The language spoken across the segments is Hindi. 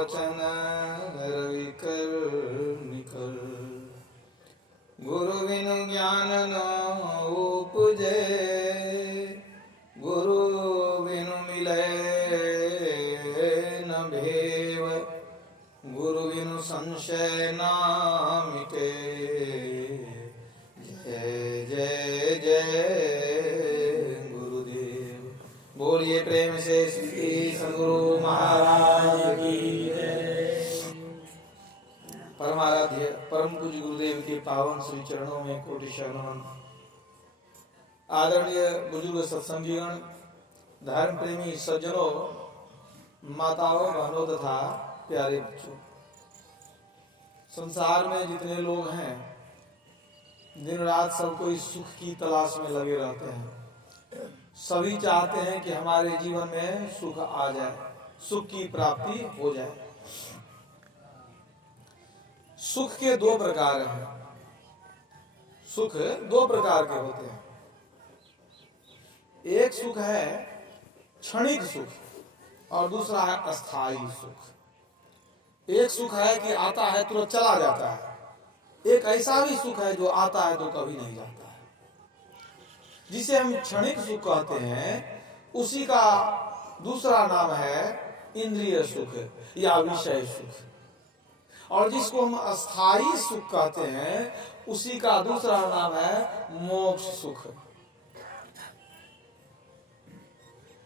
वचन रवि कर निकर। गुरु बिनु ज्ञान न उपजे, गुरु बिनु मिले न भेव, गुरु बिनु संशय न मिटे। जय जय जय गुरुदेव। बोलिए प्रेम से श्री सद्गुरु महाराज की जय। परमाराध्य परम पूज्य गुरुदेव के पावन श्री चरणों में कोटि शरण। आदरणीय बुजुर्ग सत्संगीगण, धर्म प्रेमी सज्जनों, माताओं, बहनों तथा प्यारे बच्चों, संसार में जितने लोग हैं दिन रात सब कोई सुख की तलाश में लगे रहते हैं। सभी चाहते हैं कि हमारे जीवन में सुख आ जाए, सुख की प्राप्ति हो जाए। सुख के दो प्रकार हैं। सुख दो प्रकार के होते हैं। एक सुख है क्षणिक सुख और दूसरा है अस्थायी सुख। एक सुख है कि आता है तुरंत चला जाता है। एक ऐसा भी सुख है जो आता है तो कभी नहीं जाता है। जिसे हम क्षणिक सुख कहते हैं, उसी का दूसरा नाम है इंद्रिय सुख या विषय सुख। और जिसको हम अस्थायी सुख कहते हैं, उसी का दूसरा नाम है मोक्ष सुख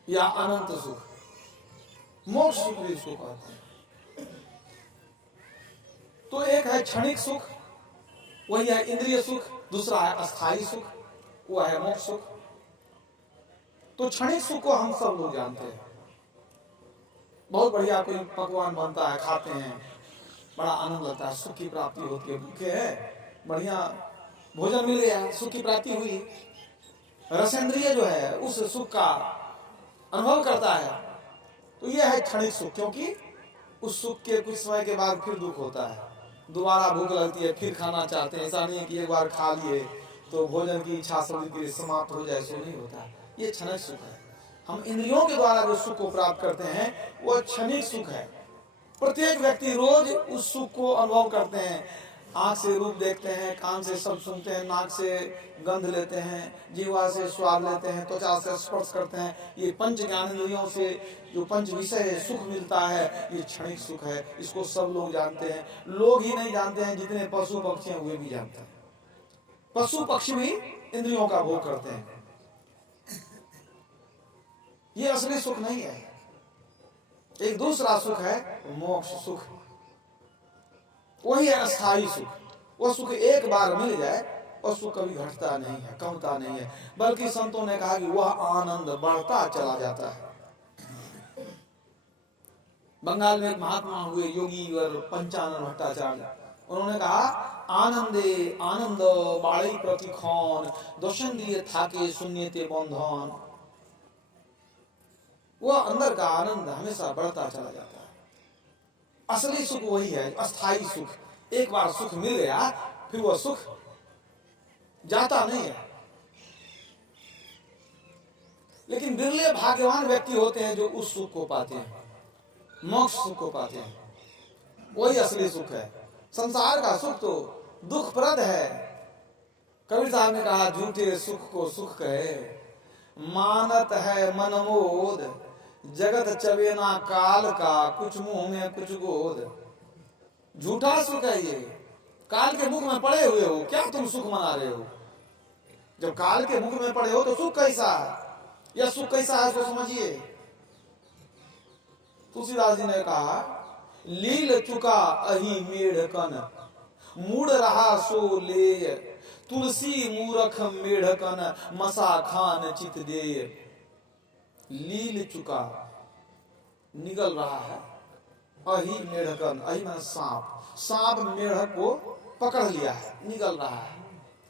या अनंत सुख। मोक्ष सुख भी इसको कहते हैं। तो एक है क्षणिक सुख, वही है इंद्रिय सुख। दूसरा है अस्थायी सुख, वो है मोक्ष सुख। तो क्षणिक सुख को हम सब लोग जानते हैं। बहुत बढ़िया कोई पकवान बनता है, खाते हैं, बड़ा आनंद लगता है, सुख की प्राप्ति होती है। भूखे है, बढ़िया भोजन मिल गया, सुख की प्राप्ति हुई। रसेंद्रिय जो है उस सुख का अनुभव करता है। तो यह है क्षणिक सुख, क्योंकि उस सुख के कुछ समय के बाद फिर दुख होता है, दोबारा भूख लगती है, फिर खाना चाहते हैं। ऐसा नहीं है कि एक बार खा लिए तो भोजन की इच्छा शक्ति समाप्त हो जाए, सो नहीं होता। ये क्षणिक सुख है। हम इंद्रियों के द्वारा जो सुख को प्राप्त करते हैं वो क्षणिक सुख है। प्रत्येक व्यक्ति रोज उस सुख को अनुभव करते हैं। आंख से रूप देखते हैं, कान से शब्द सुनते हैं, नाक से गंध लेते हैं, जीवा से स्वाद लेते हैं, त्वचा से स्पर्श करते हैं। ये पंच ज्ञानेंद्रियों से जो पंच विषय सुख मिलता है, ये क्षणिक सुख है। इसको सब लोग जानते हैं। लोग ही नहीं जानते हैं, जितने पशु पक्षी हैं वे भी जानते हैं। पशु पक्षी भी इंद्रियों का भोग करते हैं। ये असली सुख नहीं है। एक दूसरा सुख है मोक्ष सुख, वही है अस्थायी सुख। वह सुख एक बार मिल जाए और सुख कभी घटता नहीं है, कमता नहीं है, बल्कि संतों ने कहा कि वह आनंद बढ़ता चला जाता है। बंगाल में एक महात्मा हुए योगी वर पंचानन भट्टाचार्य, उन्होंने कहा आनंदे आनंद बाड़ी प्रतिखौन दोषेंद्रिय थाके शून्यते बंधन। वह अंदर का आनंद हमेशा बढ़ता चला जाता है। असली सुख वही है, अस्थायी सुख। एक बार सुख मिल गया फिर वह सुख जाता नहीं है। लेकिन बिरले भाग्यवान व्यक्ति होते हैं जो उस सुख को पाते हैं, मोक्ष सुख को पाते हैं। वही असली सुख है। संसार का सुख तो दुखप्रद है। कबीर साहब ने कहा झूठे सुख को सुख कहे, मानत है मनमोद, जगत चवेना काल का, कुछ मुंह में कुछ गोद। झूठा सुख है ये। काल के मुख में पड़े हुए हो, क्या तुम सुख मना रहे हो? जब काल के मुख में पड़े हो तो सुख कैसा है, यह सुख कैसा है इसको समझिए। तुलसीदास जी ने कहा लील चुका अही मेढ़कन, मूड रहा सो ले, तुलसी मूरख मेढ़कन, मसा खान चित दे। लील चुका, निगल रहा है, अही मेढ़कन, अही माने सांप, सांप मेढक को पकड़ लिया है, निगल रहा है।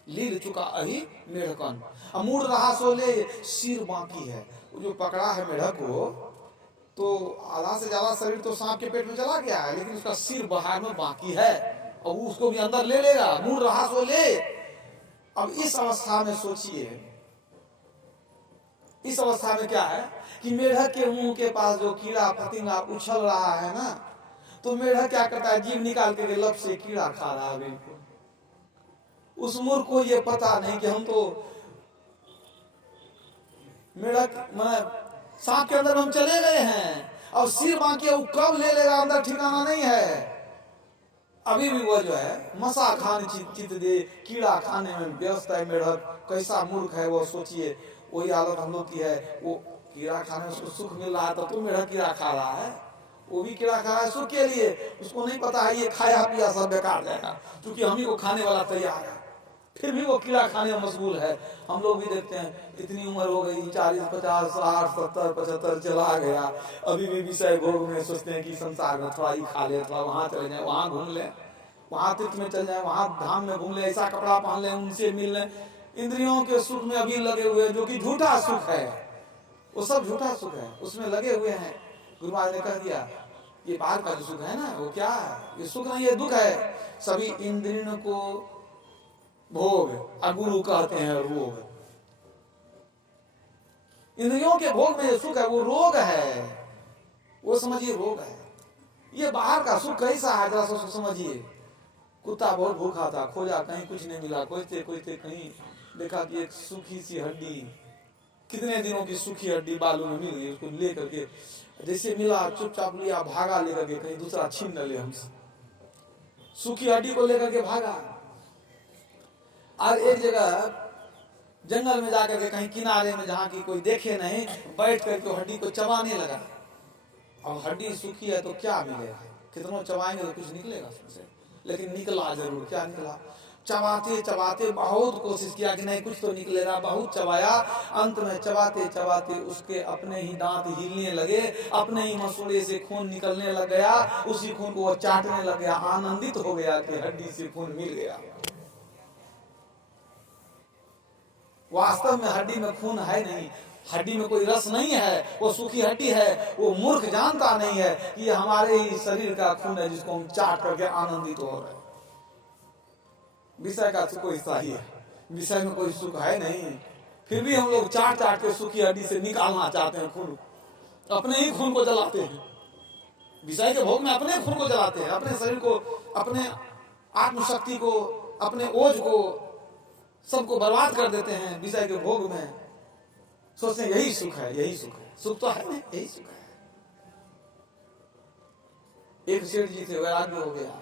लील चुका अही मेढकन, अमूढ़ रहा सो ले, सिर बाकी है। वो जो पकड़ा है मेढक को, तो आधा से ज्यादा शरीर तो सांप के पेट में चला गया है, लेकिन उसका सिर बाहर में बाकी है और उसको भी अंदर ले लेगा। मूढ़ रहा सो ले। अब इस अवस्था में सोचिए, इस अवस्था में क्या है कि मेढक के मुंह के पास जो कीड़ा फतिंगा उछल रहा है ना, तो मेढक क्या करता है, जीभ निकाल के लब से कीड़ा खा रहा है। बिल्कुल उस मूर्ख को ये पता नहीं कि हम तो मेढक सांप के अंदर हम चले गए हैं, और सिर बांके वो कब ले लेगा अंदर ठिकाना नहीं है। अभी भी वो जो है मसा खाने चित दे, कीड़ा खाने में व्यस्त है मेढक। कैसा मूर्ख है वो, सोचिए। वही हालत हम लोग की है। वो कीड़ा खाने में उसको सुख मिल रहा है, तो मेढक कीड़ा खा रहा है, वो भी कीड़ा खा रहा है सुख के लिए। उसको नहीं पता है ये खाया पिया सब बेकार जाएगा, क्योंकि हम ही को खाने वाला तैयार है। फिर भी वो कीड़ा खाने में मशगूल है। हम लोग भी देखते हैं, इतनी उम्र हो गई, 40, 50, 60, 70, 75 चला गया, अभी भी विषय भोग में सोचते हैं कि संसार में थोड़ा ही खा ले, थोड़ा वहां चले जाए, वहां घूम ले, वहां तीर्थ में चल जाए, वहां धाम में घूम ले, ऐसा कपड़ा पहन ले, उनसे मिल ले। इंद्रियों के सुख में अभी लगे हुए, जो कि झूठा सुख है, वो सब झूठा सुख है, उसमें लगे हुए हैं। गुरु महाराज ने कह दिया ये बाहर का जो सुख है ना, वो क्या है, ये सुख नहीं, ये दुख है। सभी इंद्रियों को भोग, गुरु कहते हैं रोग। इंद्रियों के भोग में जो सुख है वो रोग है, वो समझिए रोग है। ये बाहर का सुख कैसा है, जरा सा समझिए। कुत्ता बहुत भूखा था, खोजा, कहीं कुछ नहीं मिला, खोजते खोजते कहीं देखा कि एक सूखी सी हड्डी, कितने दिनों की सूखी हड्डी बालू में मिल गई। उसको ले करके जैसे मिला चुपचाप लिया, भागा लेकर के, कहीं दूसरा छीन न ले हमसे। सूखी हड्डी को लेकर के भागा, और एक जगह जंगल में जाकर के कहीं किनारे में, जहाँ की कोई देखे नहीं, बैठ करके हड्डी को चबाने लगा। और हड्डी सूखी है तो क्या मिलेगा, कितना चबाएंगे तो कुछ निकलेगा उसमें, लेकिन निकला जरूर। क्या निकला, चबाते चबाते बहुत कोशिश किया कि नहीं कुछ तो निकलेगा, बहुत चबाया, अंत में चबाते चबाते उसके अपने ही दांत हिलने लगे, अपने ही मसूड़े से खून निकलने लग गया, उसी खून को वो चाटने लग गया, आनंदित हो गया कि हड्डी से खून मिल गया। वास्तव में हड्डी में खून है नहीं, हड्डी में कोई रस नहीं है, वो सूखी हड्डी है। वो मूर्ख जानता नहीं है कि ये हमारे ही शरीर का खून है, जिसको हम चाट करके आनंदित हो रहे हैं। विषय का कोई सही है, विषय में कोई सुख है नहीं, फिर भी हम लोग चाट चाट के सूखी हड्डी से निकालना चाहते हैं खून, अपने ही खून को जलाते हैं। विषय के भोग में अपने खून को जलाते हैं, अपने शरीर को, अपने आत्मशक्ति को, अपने ओज को, सबको बर्बाद कर देते हैं विषय के भोग में। सोचते हैं यही सुख है, यही सुख है। सुख तो है नहीं, यही सुख है। एक सेठ जी थे, वैराग्य हो गया,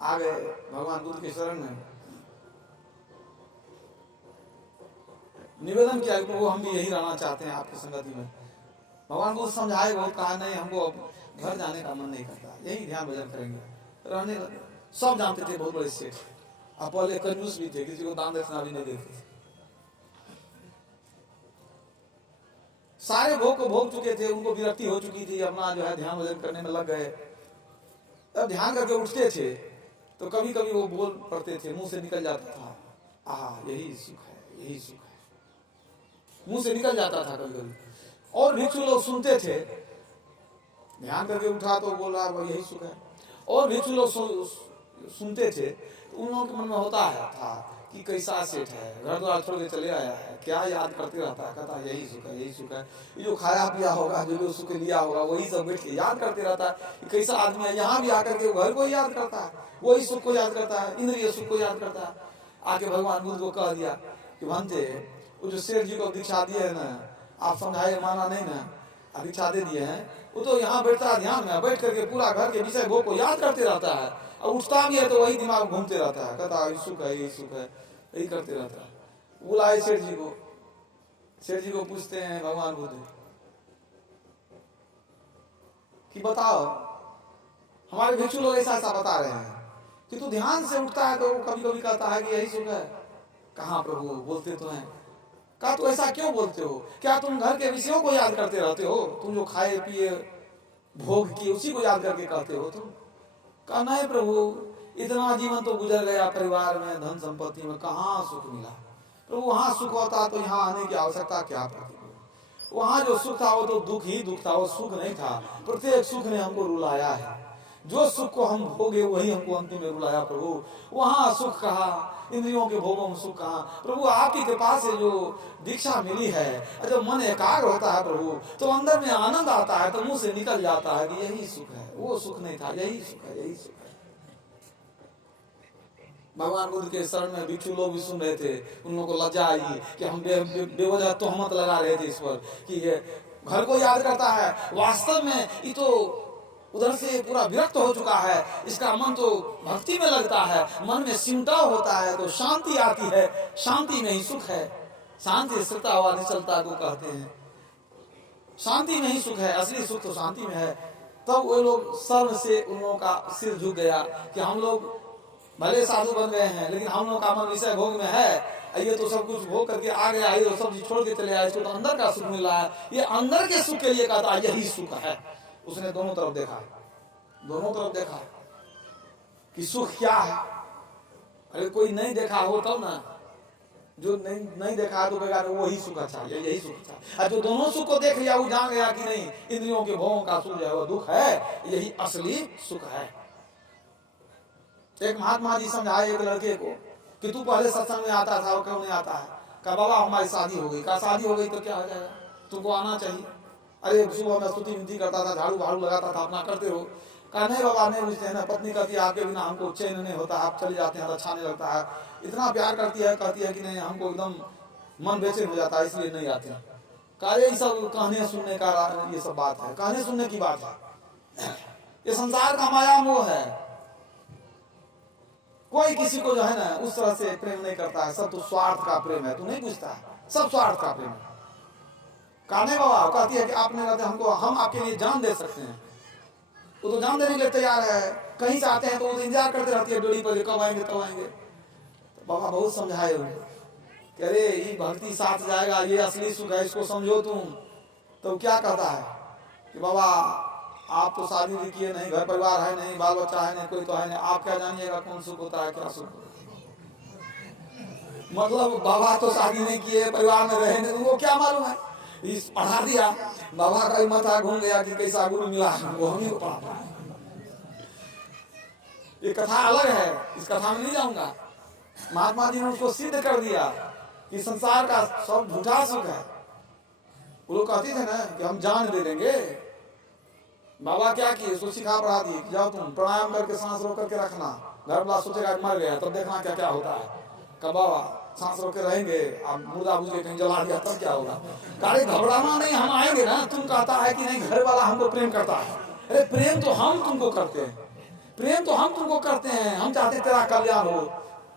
आ गए भगवान बुद्ध के शरण में, निवेदन किया कि वो हम भी यही रहना चाहते हैं आपकी संगति में। भगवान बुद्ध समझाए, बहुत कहा नहीं, हमको घर जाने का मन नहीं करता, यही ध्यान भजन करेंगे, रहने लगे। सब जानते थे बहुत बड़े सेठ, अब पहले कंजूस भी थे, किसी को दान दक्षिणा भी नहीं देते, सारे भोग को भोग चुके थे, उनको विरक्ति हो चुकी थी, अपना जो है ध्यान भजन करने में लग गए। तब ध्यान करके उठते थे तो कभी कभी वो बोल पड़ते थे, मुंह से निकल जाता था, आहा यही सुख है, यही सुख है, मुंह से निकल जाता था कभी कभी। और भिक्षु लोग सुनते थे, ध्यान करके उठा तो बोल रहा वो यही सुख है। और भिक्षु लोग सुनते थे तो उन लोगों के मन में होता है था कि कैसा सेठ है, घर द्वार छोड़ के चले आया है, क्या याद करते रहता है, कहता है यही सुख है, यही सुख है। ये जो खाया पिया होगा, जो सुख लिया होगा, वही सब बैठ के याद करते रहता है कि कैसा आदमी है। यहाँ भी आकर के घर को याद करता है, वही सुख को याद करता है, इंद्रिय सुख को याद करता है। आके भगवान बुद्ध को कह दिया कि भंते, वो जो सेठ जी को दीक्षा दिए है ना, आप समझाए माना नहीं ना, दीक्षा दे दिए हैं, वो तो यहाँ बैठता है ध्यान में, बैठ करके पूरा घर के विषय भोग को याद करते रहता है, और उठता भी है तो वही दिमाग घूमते रहता है, कहता है सुख है, यही सुख है, यही करते रहता है। बुलाए सेठ जी को, सेठ जी को पूछते हैं भगवान बुद्ध कि बताओ, हमारे भिक्षु लोग ऐसा ऐसा बता रहे हैं कि तू ध्यान से उठता है तो कभी कभी कहता है कि यही सुख है। कहाँ प्रभु, बोलते तो हैं। कहा तो ऐसा क्यों बोलते हो, क्या तुम घर के विषयों को याद करते रहते हो, तुम जो खाए पिए भोग किए उसी को याद करके कहते हो तुम। कहा नहीं प्रभु, इतना जीवन तो गुजर गया परिवार में, धन संपत्ति में, कहाँ सुख मिला प्रभु। वहां सुख होता तो यहाँ आने की आवश्यकता क्या पड़ती। वहां जो सुख था वो तो दुख ही दुख था, वो सुख नहीं था। प्रत्येक सुख ने हमको रुलाया है, जो सुख को हम भोगे वही हमको अंतिम में रुलाया प्रभु। वहां सुख कहा, इंद्रियों के भोगों में सुख कहाँ। प्रभु आपकी कृपा से जो दीक्षा मिली है, जब मन एकाग्र होता है प्रभु, तो अंदर में आनंद आता है, तो मुंह से निकल जाता है कि यही सुख है, वो सुख नहीं था, यही सुख है, यही सुख है। भगवान बुद्ध के शरण में भिक्षु लोग भी सुन रहे थे, उन लोगों को लज्जा आई कि हम बेवजह तोहमत लगा रहे थे इस पर कि ये घर को याद करता है, वास्तव में ये तो उधर से पूरा विरक्त हो चुका है, इसका मन तो भक्ति में लगता है, मन में सिमटाव होता है तो शांति आती है, शांति में ही सुख है। शांति स्थिरता हुआ निश्चलता को कहते हैं, शांति में ही सुख है, असली सुख तो शांति में है। तब वो लोग सर्व से उन लोगों का सिर झुक गया कि हम लोग भले साधु बन गए हैं, लेकिन हम लोग का मन विषय भोग में है, ये तो सब कुछ भोग करके आ गया, ये तो सब चीज छोड़ के चले आए, इसको तो अंदर का सुख मिल रहा है, ये अंदर के सुख के लिए कहता है यही सुख है। उसने दोनों तरफ देखा, दोनों तरफ देखा कि सुख क्या है। अरे कोई नहीं देखा हो तब ना, जो नहीं देखा तो कहेगा वही सुख अच्छा है, यही सुख अच्छा है। जो दोनों सुख को देख लिया वो जान गया कि नहीं, इंद्रियों के भोगों का सुख है वो दुख है, यही असली सुख है। एक महात्मा जी समझाए एक लड़के को कि तू पहले सत्संग में आता था और क्यों नहीं आता है। कहा बाबा हमारी शादी हो गई। कहा शादी हो गई तो क्या हो जाएगा, तुमको आना चाहिए। अरे सुबह में स्तुति विनती करता था, झाड़ू भाड़ू लगाता था, अपना करते रहो। कहा नहीं बाबा नहीं बुझते हैं ना, पत्नी कहती है आपके बिना हमको चैन नहीं होता, आप चले जाते हैं तो अच्छा नहीं लगता है, इतना प्यार करती है, कहती है कि नहीं हमको एकदम मन बेचैन हो जाता है, इसलिए नहीं आते हैं। कहा ये सब कहानियां सुनने का ये सब बात है, कहानी सुनने की बात है, ये संसार का माया मोह है। कोई किसी को जो है ना उस तरह से प्रेम नहीं करता है, सब तो स्वार्थ का प्रेम है, तू नहीं पूछता है, सब स्वार्थ का प्रेम है। कहने बाबा कहती है कि आपने कहते हमको, हम आपके लिए जान दे सकते हैं, वो तो जान देने के लिए तैयार है, कहीं से आते हैं तो वो इंतजार करते रहती है डोरी पर, कब आएंगे तब आएंगे। तो बाबा बहुत समझाए उन्हें कि अरे ये भक्ति साथ जाएगा, ये असली सुख है, इसको समझो तुम। तो क्या कहता है कि बाबा आप तो शादी भी किए नहीं, घर परिवार है नहीं, बाल बच्चा है नहीं, कोई तो है नहीं, आप क्या जानिएगा कौन सुख होता है, क्या सुख होता है। मतलब बाबा तो शादी नहीं किए, परिवार में रहे नहीं, वो क्या मालूम है। इस पढ़ा दिया, बाबा का ही माथा घूम गया कि कैसा गुरु मिला, वो हम ही को पढ़ा। ये कथा अलग है, इस कथा में नहीं जाऊंगा। महात्मा जी ने उसको सिद्ध कर दिया कि संसार का सब झूठा सुख है। वो लोग कहते थे ना कि हम जान दे देंगे। बाबा क्या किए, उसको सिखा पढ़ा दिए, जाओ तुम प्राणायाम करके सांस रोक करके रखना, घर वाला सोचेगा मर गया तब देखना क्या क्या होता है। कब बाबा सांस रोक के रहेंगे, आप मुर्दा बुझ के कहीं जला दिया तब क्या होगा। अरे घबराना नहीं, हम आएंगे ना। तुम कहता है कि नहीं घर वाला हमको प्रेम करता है, अरे प्रेम तो हम तुमको करते हैं, प्रेम तो हम तुमको करते हैं, हम चाहते तेरा कल्याण हो,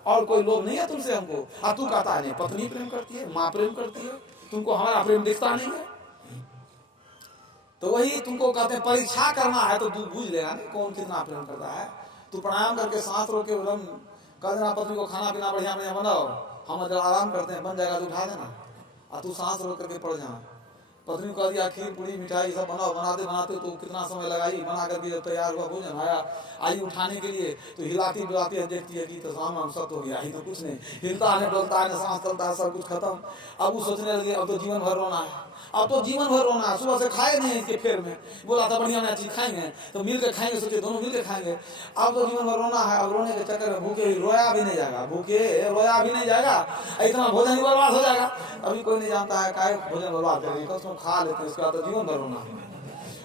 और कोई लोभ नहीं है तुमसे हमको। और तू कहता है नहीं, पत्नी प्रेम करती है, माँ प्रेम करती है, तुमको हमारा प्रेम दिखता नहीं है। तो वही तुमको कहते हैं परीक्षा करना है तो तू बूझ लेगा नहीं कौन कितना प्रेम करता है। तू प्राणायाम करके सांस रोक के कह देना पत्नी को खाना पीना बढ़िया बढ़िया बनाओ, हम जब आराम करते हैं बन जाएगा तो उठा देना, और तू सांस रोक करके पड़ जाना। पत्नी को दिया खीर पूरी मिठाई सब बनाओ, बनाते बनाते तो कितना समय लगाई, बना करके जब तैयार हुआ भोजन आया आई उठाने के लिए तो हिलाती बुलाती है, देखती है कि तो सामान सब हो गया, ही तो कुछ नहीं, हिलता है डोलता है, सांस चलता है, सब कुछ खत्म। अब वो सोचने लगे अब तो जीवन भर रोना है, अब तो जीवन भर रोना है। सुबह से खाए नहीं इसके फेर में, बोला था बढ़िया नया चीज खाएंगे तो मिल के खाएंगे, सोचे दोनों मिल के खाएंगे। अब तो जीवन भर रोना है, अब रोने के चक्कर में भूखे रोया भी नहीं जाएगा, भूखे रोया भी नहीं जाएगा, इतना भोजन ही बर्बाद हो जाएगा। अभी कोई नहीं जानता है काय भोजन बर्बाद करेंगे, कसम खा लेते हैं, उसके बाद तो जीवन भर रोना है।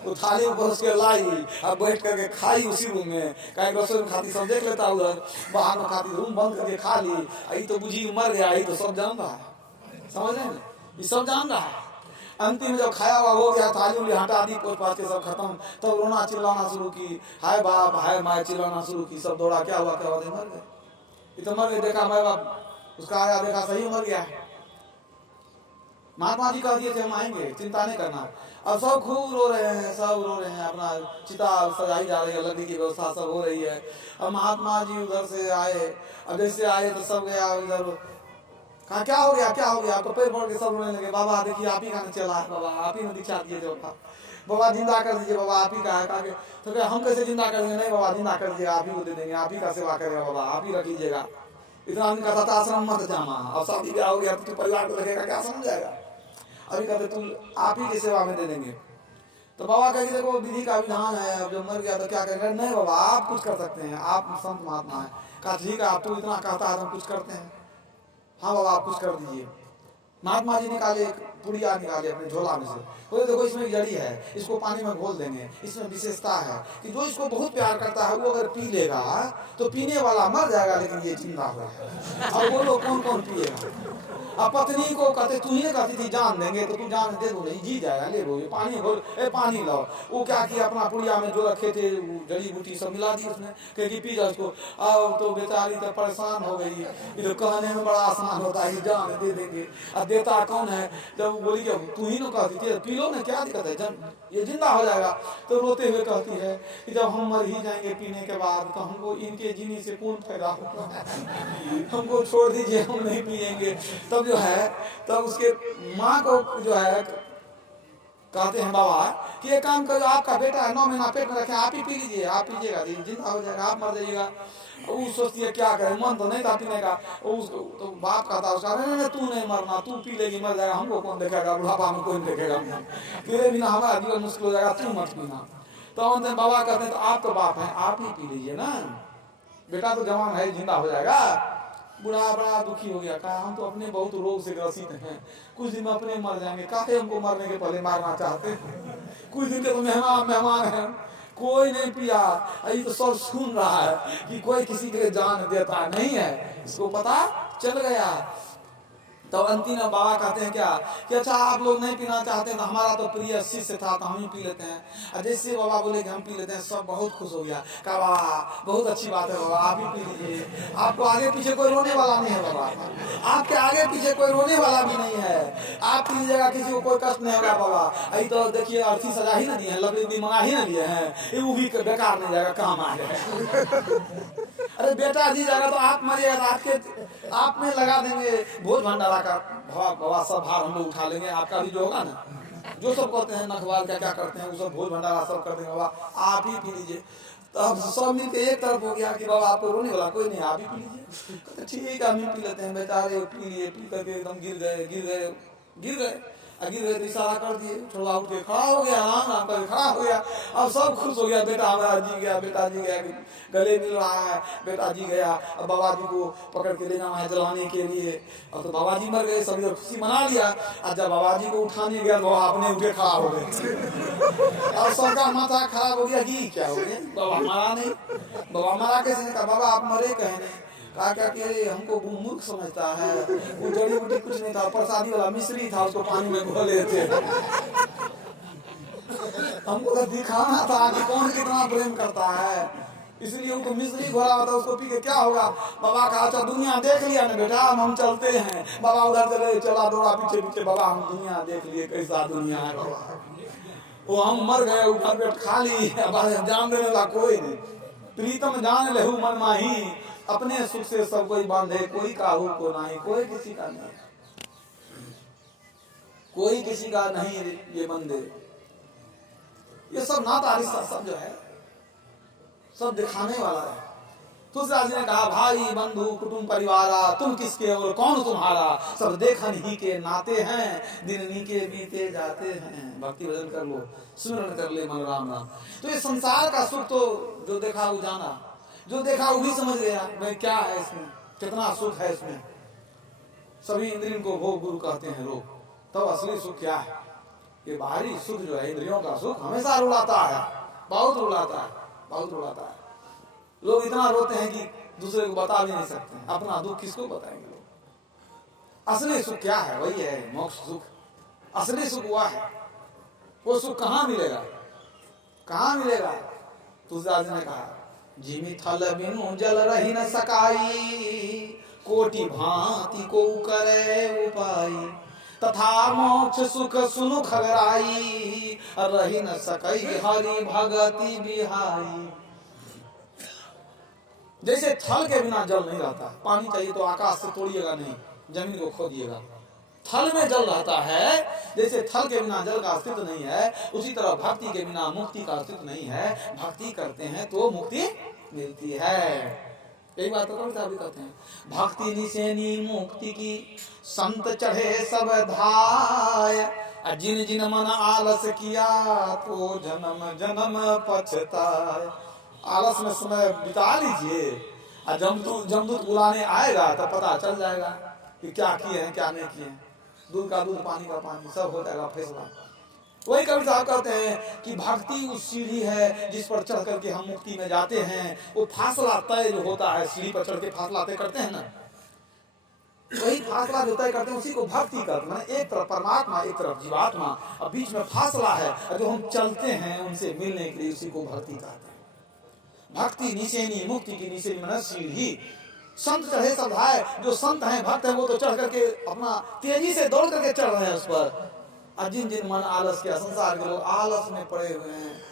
वो थाली ऊपर उसके लाई, अब बैठ करके खाई उसी रूम में, कहीं रसोई में खाती सब देख लेता, उधर बाहर में खाती रूम बंद करके खा ली। आई तो बुझी मर गया, आई तो सब जान रहा है, समझ रहे हैं, ये सब जान रहा है। अंतिम में जब खाया हुआ हो गया, थाली उंगली हटा दी, पोछ पाछ के सब खत्म, तब तो रोना चिल्लाना शुरू की, हाय बाप हाय माँ चिल्लाना शुरू की। सब दौड़ा, क्या हुआ क्या हुआ, मर गए, ये तो मर गए। देखा माँ बाप, उसका आया देखा सही मर गया। महात्मा जी कह दिए थे हम आएंगे, चिंता नहीं करना। अब सब खूब रो रहे हैं, सब रो रहे हैं, अपना चिता सजाई जा रही है, लकड़ी की व्यवस्था सब हो रही है। अब महात्मा जी उधर से आए, अब जैसे आए तो सब गया उधर, कहा क्या हो गया क्या हो गया, तो पैर पड़ के सब रोने लगे। बाबा देखिए आप ही का चला है, बाबा आप ही ने दीक्षा दिए थे, बाबा जिंदा कर दीजिए, बाबा आप ही का है। कहा तो हम कैसे जिंदा कर देंगे, नहीं बाबा जिंदा कर दीजिएगा, आप ही को दे देंगे, आप ही का सेवा करेगा, बाबा आप ही रख लीजिएगा। इतना आदमी कहता था आश्रम मत जाना, अब शादी ब्याह हो गया तो परिवार को रखेगा क्या, समझ जाएगा। अभी कहते तुम आप ही की सेवा में दे देंगे। तो बाबा कहेंगे देखो विधि का विधान है, अब जब मर गया तो क्या करेंगे? नहीं बाबा आप कुछ कर सकते हैं, आप संत महात्मा है। कहा ठीक है, आप तो इतना कहता है तो हम कुछ करते हैं। हाँ बाबा आप कुछ कर दीजिए। महात्मा जी निकाले, एक पुड़िया निकाले अपने झोला में से, बोले देखो इसमें जड़ी है, इसको पानी में घोल देंगे। इसमें विशेषता है कि जो इसको बहुत प्यार करता है वो अगर पी लेगा तो पीने वाला मर जाएगा लेकिन ये जिंदा होगा। अब बोलो कौन कौन पिएगा? अब पत्नी को कहते तू ही ने कहती थी जान देंगे, तो तू जान दे दो, नहीं जी जाएगा, ले लो ये पानी घोल, पानी लाओ। वो क्या किया, अपना पुड़िया में जो रखे थे जड़ी बूटी सब मिला दी उसने, कहेगी पी जाओ इसको। अब तो बेचारी तो परेशान हो गई, ये तो कहने में बड़ा आसान होता है जान दे देंगे, अब देता कौन है? जब बोली कि तू ही ने कहती थी पी लो ना, क्या दिक्कत है, ये जिंदा हो जाएगा। तो रोते हुए कहती है कि जब हम मर ही जाएंगे पीने के बाद तो हमको इनके जीने से कौन फायदा होगा, हमको छोड़ दीजिए, हम नहीं पिएंगे। तब जो है तब उसके माँ को जो है कहते हैं बाबा कि ये काम करो, आपका बेटा है 9 महीना पेट में रखे, आप ही पी लीजिए, आप पीजिएगा जिंदा हो जाएगा, आप मर जाइएगा। वो सोचती है क्या करे, मन तो नहीं था पीने का। तो बाप कहता है उसका नहीं तू नहीं मरना, तू पी लेगी मर जाएगा, हमको कौन देखेगा, बुढ़ापा में कोई नहीं देखेगा, तेरे बिना हमारा जीवन मुश्किल हो जाएगा, तू मत पीना। तो बाबा कहते हैं तो आप तो बाप है, आप ही पी लीजिए ना, बेटा तो जवान है जिंदा हो जाएगा। बूढ़ा बड़ा दुखी हो गया, कहा हम तो अपने बहुत रोग से ग्रसित हैं, कुछ दिन में अपने मर जाएंगे, काहे हमको मरने के पहले मारना चाहते हैं? कुछ दिन के तो मेहमान हैं, कोई नहीं पिया। ये तो सब सुन रहा है कि कोई किसी के लिए जान देता नहीं है, इसको पता चल गया। तो अंतिम में बाबा कहते हैं क्या कि अच्छा आप लोग नहीं पीना चाहते हैं तो हमारा तो प्रिय शिष्य था तो हम ही पी लेते हैं। और जैसे बाबा बोले कि हम पी लेते हैं, सब बहुत खुश हो गया, कहा वाह बहुत अच्छी बात है बाबा, आप ही पी लीजिए, आपको आगे पीछे कोई रोने वाला नहीं है बाबा, आपके आगे पीछे कोई रोने वाला भी नहीं है, आप पी लीजिएगा, किसी को कोई कष्ट नहीं होगा बाबा। अभी तो देखिए अर्थी सजा ही ना दिए हैं, लकड़ी भी मंगा ही ना दिए हैं, ये वो भी बेकार नहीं जाएगा, काम आ जाएगा। अरे बेटा जी जाएगा तो आप मरिएगा तो आपके आप में लगा देंगे भोज भंडारा का बाबा, सब भार हम लोग उठा लेंगे, आपका भी जो होगा ना, जो सब करते हैं नखवाल क्या क्या करते हैं वो सब भोज भंडारा सब कर देंगे बाबा, आप ही पी लीजिए। तो अब सब मिलकर एक तरफ हो गया कि बाबा आपको रोने वाला कोई नहीं, आप ही पी लीजिए। ठीक है हम ही पी लेते हैं। बेचारे पी लिए, पी करके एकदम गिर गए तो इशारा कर दिए, थोड़ा उठ के खड़ा हो गया, आराम करके खड़ा हो गया। अब सब खुश हो गया, बेटा हमारा जी गया, बेटा जी गया, गले मिल रहा है, बेटा जी गया। अब बाबा जी को पकड़ के ले जाना है जलाने के लिए। अब तो बाबा जी मर गए, सभी खुशी मना लिया। और जब बाबा जी को उठाने गया तो आपने उठे खड़ा हो गए। अब सबका माथा खराब हो गया कि क्या हो गया, बाबा मरा नहीं, बाबा मरा कैसे? कहा बाबा आप मरे कहे नहीं। कहा क्या कि हमको मूर्ख समझता है, वो जड़ी बूटी कुछ नहीं था, प्रसादी वाला मिश्री था, उसको पानी में घोले थे। हमको तो दिखाना था कि कौन कितना प्रेम करता है, इसलिए उनको मिश्री घोला होता, उसको पी के क्या होगा। बाबा का अच्छा दुनिया देख लिया ना बेटा, हम चलते हैं। बाबा उधर चले, चला दौड़ा पीछे पीछे, बाबा हम दुनिया देख लिए, कैसा दुनिया है बाबा, वो हम मर गए, ऊपर पेट खाली, जान देने वाला कोई नहीं। प्रीतम जान लेहु मन माही, अपने सुख से सब कोई बांधे, कोई काहू को नहीं, कोई किसी का नहीं, कोई किसी का नहीं ये बंदे। ये सब नाता रिश्ता सब जो है सब दिखाने वाला है। तुलसीदास जी ने कहा भाई बंधु कुटुंब परिवारा, तुम किसके और कौन तुम्हारा, सब देखन ही के नाते हैं, दिन नीके बीते जाते हैं। भक्ति भजन कर लो, सुमिरन कर ले मन राम राम। तो ये संसार का सुख तो जो देखा वो जाना, जो देखा वो भी समझ गया भाई क्या है इसमें, कितना सुख है इसमें। सभी इंद्रियों को भोग गुरु कहते हैं लोग, तब असली सुख क्या है? ये बाहरी सुख जो है, इंद्रियों का सुख हमेशा रुलाता है, बहुत रुलाता है, बहुत रुलाता है। लोग इतना रोते हैं कि दूसरे को बता भी नहीं सकते, अपना दुख किसको बताएंगे लोग। असली सुख क्या है? वही है मोक्ष सुख, असली सुख हुआ है। वो सुख कहाँ मिलेगा, कहाँ मिलेगा? तुलसीदास ने कहा जिमि थल बिनु जल रही न सकाई, कोटि भांति को करे उपाई, तथा मोक्ष सुख सुनु खगराई, रही न सकई हरि भगति बिहाई। जैसे थल के बिना जल नहीं रहता, पानी चाहिए तो आकाश से तोड़िएगा नहीं, जमीन को खोदिएगा। थल में जल रहता है, जैसे थल के बिना जल का अस्तित्व नहीं है, उसी तरह भक्ति के बिना मुक्ति का अस्तित्व नहीं है। भक्ति करते हैं तो मुक्ति मिलती है। यही बात तो कविता भी कहते हैं, भक्ति निसेनी मुक्ति की, संत चढ़े सब धाय, जिन जिन मन आलस किया तो जन्म जन्म पछताए। आलस में समय बिता लीजिए, और जमदूत बुलाने आएगा तब पता चल जाएगा कि क्या किए हैं क्या नहीं किए हैं। दूध का दूध पानी का पानी सब हो जाएगा फैसला। वही कवि साहब कहते हैं कि भक्ति उस सीढ़ी है जिस पर चढ़ करके हम मुक्ति में जाते हैं। वो फासला तय जो होता है, सीढ़ी पर चढ़ के फासला तय करते हैं ना, वही फासला जो तय करते हैं उसी को भक्ति करते हैं। एक तरफ परमात्मा, एक तरफ जीवात्मा, और बीच में फासला है, और जो हम चलते हैं उनसे मिलने के लिए उसी को भक्ति कहते हैं। भक्ति निशेनी, मुक्ति की निशेनी मन सीढ़ी। संत चढ़े सधाए, जो संत हैं भक्त हैं वो तो चढ़ करके अपना तेजी से दौड़ करके चढ़ रहे हैं उस पर। और जिन जिन मन आलस किया, संसार के लोग आलस में पड़े हुए हैं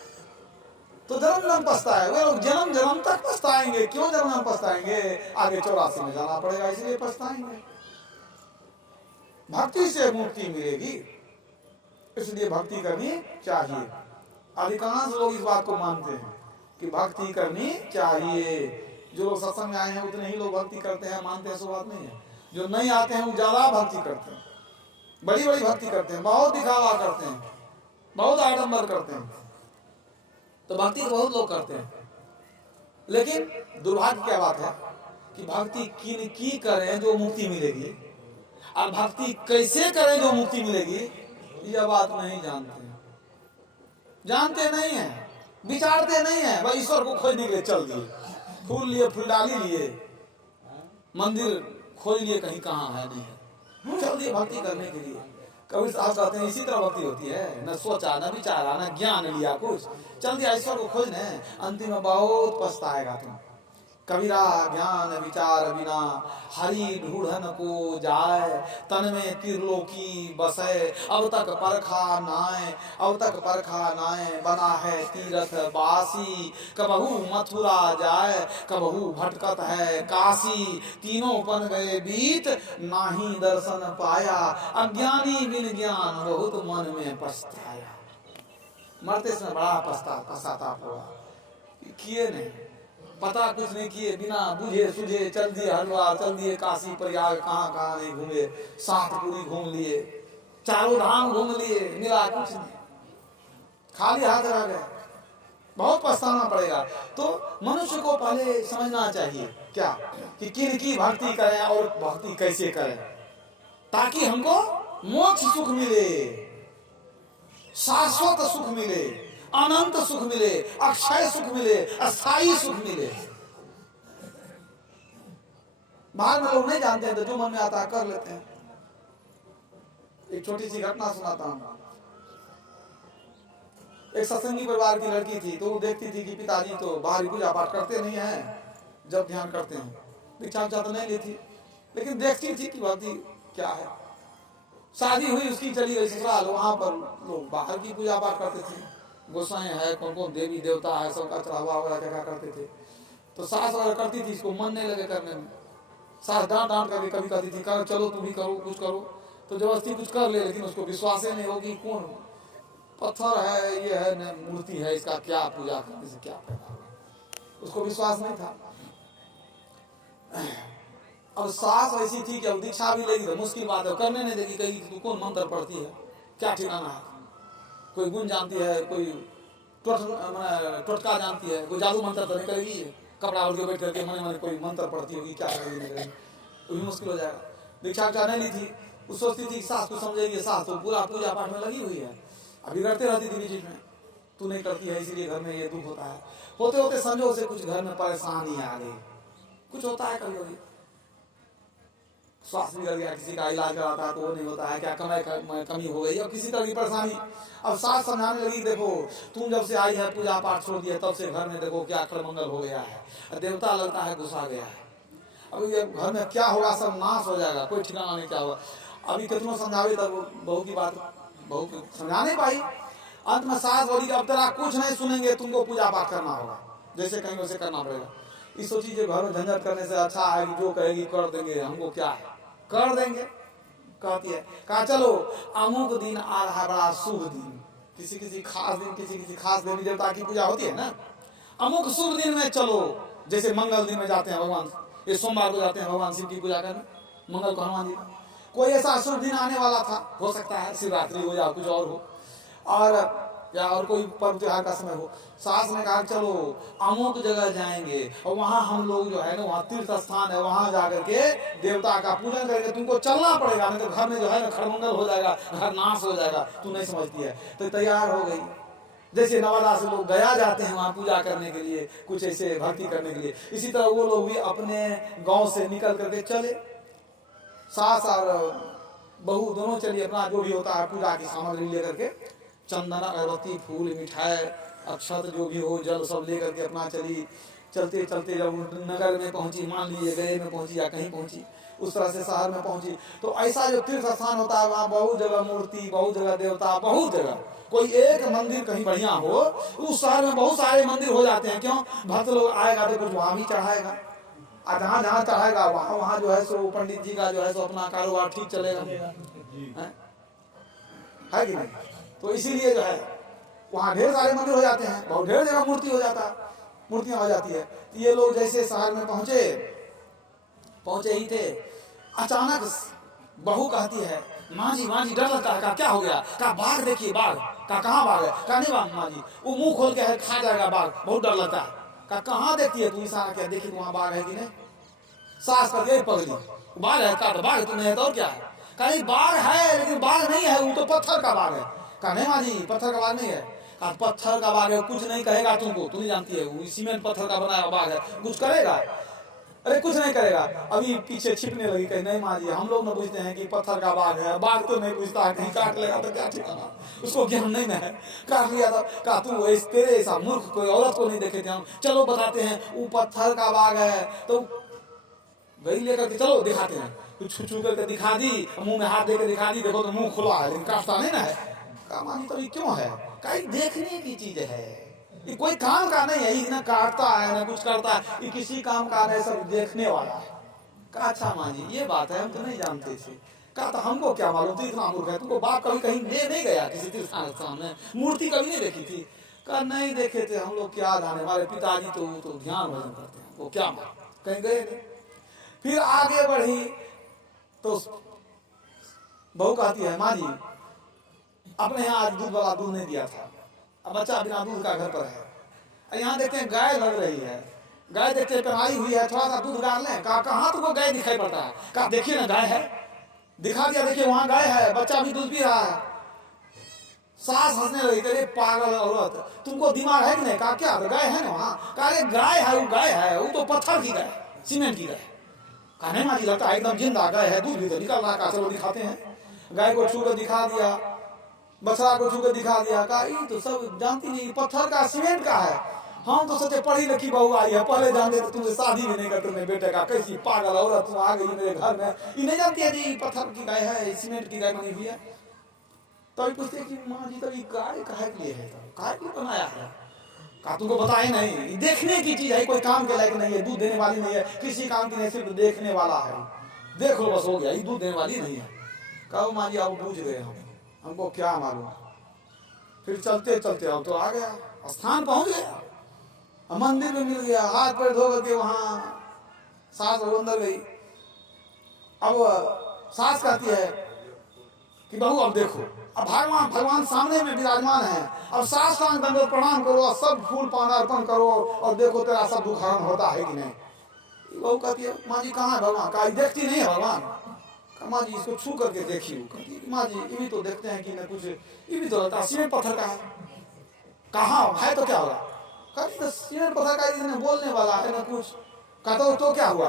तो जन्म जन्म पछताए। वे लोग जन्म जन्म तक पछताएंगे। क्यों जन्म जन्म पछताएंगे? आगे 84 में जाना पड़ेगा, इसलिए पछताएंगे। भक्ति से मुक्ति मिलेगी, इसलिए भक्ति करनी चाहिए। अधिकांश लोग इस बात को मानते हैं कि भक्ति करनी चाहिए। जो लोग सत्संग में आए हैं उतने ही लोग भक्ति करते हैं, मानते हैं, सो बात नहीं है। जो नहीं आते हैं वो ज्यादा भक्ति करते हैं, बड़ी बड़ी भक्ति करते हैं, बहुत दिखावा करते हैं, बहुत आडंबर करते हैं। तो भक्ति तो बहुत लोग करते हैं, लेकिन दुर्भाग्य क्या बात है कि भक्ति किन की करें जो मुक्ति मिलेगी, और भक्ति कैसे करें जो मुक्ति मिलेगी, यह बात नहीं जानते। जानते नहीं है, विचारते नहीं है। वह ईश्वर को खोजने के लिए चल दिए, फूल लिए, फूलडाली लिए, मंदिर खोज लिए, कहीं कहाँ है नहीं है, चल दिए भक्ति करने के लिए। कबीर साहब कहते हैं इसी तरह भक्ति होती है, न सोचा न विचारा न ज्ञान लिया कुछ, चल दिया ईश्वर को खोजने, अंतिम में बहुत पछताएगा तुम। कबीरा ज्ञान विचार बिना हरि ढूढ़न को जाए, तन में त्रिलोकी बसे अब तक परखा नाय, अब तक परखा नाय, बना है तीरथ बासी, कबहू मथुरा जाए, कबहू भटकत है काशी, तीनों पन गए बीत नाही दर्शन पाया, अज्ञानी बिन ज्ञान बहुत मन में पछताया। मरते समय बड़ा पश्चाताप हुआ, किए नहीं, पता कुछ नहीं किए, बिना बुझे सुझे चल दिए हरिद्वार, चल दिए काशी प्रयाग, कहाँ कहाँ नहीं घूमे, 7 पूरी घूम लिए, 4 धाम घूम लिए, मिला कुछ नहीं, खाली हाथ रह गए। बहुत पछताना पड़ेगा। तो मनुष्य को पहले समझना चाहिए क्या कि किन की भक्ति करें और भक्ति कैसे करें, ताकि हमको मोक्ष सुख मिले, शाश्वत सुख मिले, अनंत सुख मिले, अक्षय सुख मिले, अस्थाई सुख मिले। बाहर में लोग नहीं जानते हैं तो जो मन में आता है कर लेते हैं। एक छोटी सी घटना सुनाता हूं। एक सत्संगी परिवार की लड़की थी, तो वो देखती थी कि पिताजी तो बाहरी पूजा पाठ करते नहीं हैं, जब ध्यान करते हैं, दीक्षा तो नहीं लेती, लेकिन देखती थी कि भक्ति क्या है। शादी हुई उसकी, चली गई ससुराल, वहां पर लोग बाहर की पूजा पाठ करते थे, गोसाई है, कौन कौन देवी देवता है, सबका चढ़ावा वगैरह क्या करते थे। तो सास वगैरह करती थी, इसको मन नहीं लगे करने में। सास डांट डांट करके कभी कहती थी कर चलो तुम भी करो, कुछ करो, तो जबरदस्ती कुछ कर ले, लेकिन उसको विश्वास ही नहीं होगी कौन पत्थर है, ये है मूर्ति है, इसका क्या पूजा करने से क्या फायदा, उसको विश्वास नहीं था। अब सास ऐसी थी कि अब दीक्षा भी लेगी तो मुश्किल बात है, करने नहीं देगी, कहीं तू कौन मंत्र पढ़ती है, क्या ठिकाना है, कोई गुण जानती है, कोई टोटका जानती है, कोई जादू मंत्र तो नहीं करेगी, कपड़ा ओढ़ के बैठ करके मने मने कोई मंत्र पढ़ती होगी, क्या करेगी नहीं करेगी, तो भी मुश्किल हो जाएगा। दीक्षा उक्षा नहीं ली थी, वो सोचती थी सास को समझेगी, सास तो पूरा पूजा पाठ में लगी हुई है, अभी करते रहती थी बीच में, तू नहीं करती है इसीलिए घर में ये दुख होता है। होते होते संजोग से कुछ घर में परेशानी आ गई, कुछ होता है कभी कभी, स्वास्थ्य बिगड़ गया, किसी का इलाज कराता है तो वो नहीं होता है, क्या कमी हो गई, और किसी तरह की परेशानी। अब सास समझाने लगी, देखो तुम जब से आई है पूजा पाठ छोड़ दिया तब से घर में देखो क्या अकड़मंगल हो गया है, देवता लगता है घुसा गया है, अब ये घर में क्या होगा, सब नाश हो जाएगा, कोई ठिकाना नहीं क्या होगा। अभी कितनों समझावे तब बहू की बात बहू समझा नहीं पाई। अंत में सास बोली अब तेरा कुछ नहीं सुनेंगे, तुमको पूजा पाठ करना होगा, जैसे कहीं वैसे करना पड़ेगा। इस सोची जो घर में झंझट करने से अच्छा है कि जो कहेगी कर देंगे, हमको क्या है, कर देंगे। कहती है कहा चलो अमुक दिन आ रहा बड़ा शुभ दिन, किसी किसी खास दिन, किसी किसी खास देवी देवता की पूजा होती है ना, अमुक शुभ दिन में चलो, जैसे मंगल दिन में जाते हैं भगवान, ये सोमवार को जाते हैं भगवान शिव की पूजा करने, मंगल को हनुमान जी, कोई ऐसा शुभ दिन आने वाला था, हो सकता है शिवरात्रि हो या कुछ और हो, और या और कोई पर्व त्योहार का समय हो। सास ने कहा चलो अमुक जगह जाएंगे और वहां हम लोग जो है ना, वहाँ तीर्थ स्थान है, वहां जाकर के देवता का पूजन करेंगे, तुमको चलना पड़ेगा, नहीं तो घर में जो है ना खरमंगल हो जाएगा, घर नाश हो जाएगा, तू नहीं समझती है। तो तैयार हो गई, जैसे नवादा से लोग गया जाते हैं वहां पूजा करने के लिए, कुछ ऐसे भक्ति करने के लिए, इसी तरह वो लोग भी अपने गांव से निकल करके चले। सास और बहू दोनों चलिए, अपना जो भी होता है पूजा की सामग्री लेकर के, चंदन, अगरबत्ती, फूल, मिठाई, अक्षत जो भी हो, जल सब लेकर के अपना चली। चलते चलते जब नगर में पहुंची, मान लीजिए गए में पहुंची या कहीं पहुंची, उस तरह से शहर में पहुंची, तो ऐसा जो तीर्थ स्थान होता है वहाँ बहुत जगह मूर्ति, बहुत जगह देवता, बहुत जगह, कोई एक मंदिर कहीं बढ़िया हो, उस शहर में बहुत सारे मंदिर हो जाते हैं। क्यों? भक्त लोग आएगा तो कुछ वहां भी चढ़ाएगा, और जहाँ जहाँ चढ़ाएगा वहाँ वहाँ जो है सो पंडित जी का जो है सो अपना कारोबार ठीक चलेगा, है कि नहीं? तो इसीलिए जो है वहाँ ढेर सारे मंदिर हो जाते हैं, बहुत ढेर जगह मूर्ति हो जाता है, मूर्तियां हो जाती है। तो ये लोग जैसे शहर में पहुंचे ही थे, अचानक बहू कहती है, माँ जी डर लगता है। कहा क्या हो गया? कहा बाघ देखिए, बाघ। कहा कहाँ बाघ है? कहा नहीं बाघ माँ जी, वो मुंह खोल के है, खा जाएगा बाघ, बहुत डर लगता है। कहा कहाँ देखती है तू? इशारा किया, देखिए वहाँ बाघ है कि नहीं। सास करके पकड़ी, बाघ है? कहा बाघ तो नहीं है तो और क्या है? कहा बाघ है लेकिन बाघ नहीं है, वो तो पत्थर का बाघ है। कहा नहीं माँ जी, पत्थर का बाघ नहीं है। कहा पत्थर का बाघ है, कुछ नहीं कहेगा तुमको, तू नहीं जानती है, वो सीमेंट पत्थर का बनाया बाघ है, कुछ करेगा? अरे कुछ नहीं करेगा। अभी पीछे छिपने लगी, कहीं नहीं माँ जी, हम लोग न पूछते हैं कि पत्थर का बाघ है, बाघ तो नहीं पूछता है, कहीं काट लेगा तो क्या ठिकाना, उसको ज्ञान नहीं है, काट लिया था। कहा तू तेरे ऐसा मूर्ख कोई औरत को नहीं देखे थे हम, चलो बताते हैं वो पत्थर का बाघ है। तो गई लेकर के, चलो दिखाते हैं, तो छू करके दिखा दी, मुंह में हाथ देकर दिखा दी, देखो तो मुंह खुला है लेकिन काटता नहीं ना है। कहा माँ जी तो ये क्यों है? कहीं देखने की चीज है, ये कोई काम का नहीं है, ये ना काटता है ना कुछ करता है, ये किसी काम का नहीं, सब देखने वाला है। कहा अच्छा माँ जी ये बात है, हम तो नहीं जानते थे। कहा तो हमको क्या मालूम, तू इतना मूर्ख है, तुमको बाप कभी कहीं ले नहीं गया किसी तीर्थ स्थान में, मूर्ति कभी नहीं देखी थी? कहा नहीं देखे थे हम लोग, क्या जाने, हमारे पिताजी तो ध्यान भजन करते हैं, वो क्या कहीं गए थे। फिर आगे बढ़ी तो बहू कहती है, माँ जी अपने यहाँ आज दूध वाला दूध नहीं दिया था, अब बच्चा बिना दूध का घर पर है। यहाँ देखते हैं गाय लग रही है, गाय देखते हैं पहनाई हुई है, थोड़ा सा दूध डाल लें। कहा कहाँ तुमको गाय दिखाई पड़ता है? कहा देखिए ना गाय है, दिखा दिया, देखिए वहां गाय है, बच्चा भी दूध पी रहा है। सास हंसने लगी, तेरे पागल औरत, तुमको दिमाग है कि नहीं? कहा क्या गाय है ना वहाँ? कहा गाय है, वो गाय है, वो तो पत्थर की गाय, सीमेंट की गाय। कहा नहीं माँ जी लगता है एकदम जिंदा गाय है, दूध भी तो निकल रहा। कहा चलो दिखाते हैं। गाय को छू कर दिखा दिया, बछड़ा को छू कर दिखा दिया। कहा ये तो सब जानती नहीं, पत्थर का सीमेंट का है, हम तो सोचे पढ़ी लिखी बहू आई है, पहले जानते तो तुमसे शादी भी नहीं करते मेरे बेटे का। कैसी पागल औरत तुम आ गई मेरे घर में, ये नहीं जानती है जी पत्थर की गाय है, सीमेंट की गाय बनी हुई है। तो पूछते कि माँ जी तभी गाय काहे के लिए है, काहे के लिए बनाया है? कहा तुमको बताए नहीं, देखने की चीज है, कोई काम के लायक नहीं है, दूध देने वाली नहीं है, किसी काम की नहीं, सिर्फ देखने वाला है, देख लो बस हो गया, ये दूध देने वाली नहीं है। कहा माँ जी आप पूछ गए, हमको क्या मालूम। फिर चलते चलते अब तो आ गया, स्थान पहुंच गया, मंदिर में मिल गया, हाथ पैर धो करके वहां सास अंदर गई। अब सास कहती है कि बहू अब देखो, अब भगवान सामने में विराजमान है, अब सास का दंडवत प्रणाम करो और सब फूल पान अर्पण करो और देखो तेरा सब दुख हरण होता है कि नहीं। बहू कहती है माँ जी कहाँ है भगवान? कहा देखती नहीं है भगवान। माँ जी इसको छू करके देखी। माँ जी ये भी तो देखते हैं कि न कुछ, ये भी तो लगता है सीमेंट पत्थर का है। कहाँ है तो क्या होगा? कभी तो सीमेंट पत्थर का इसने बोलने वाला है ना कुछ। कहता तो क्या हुआ?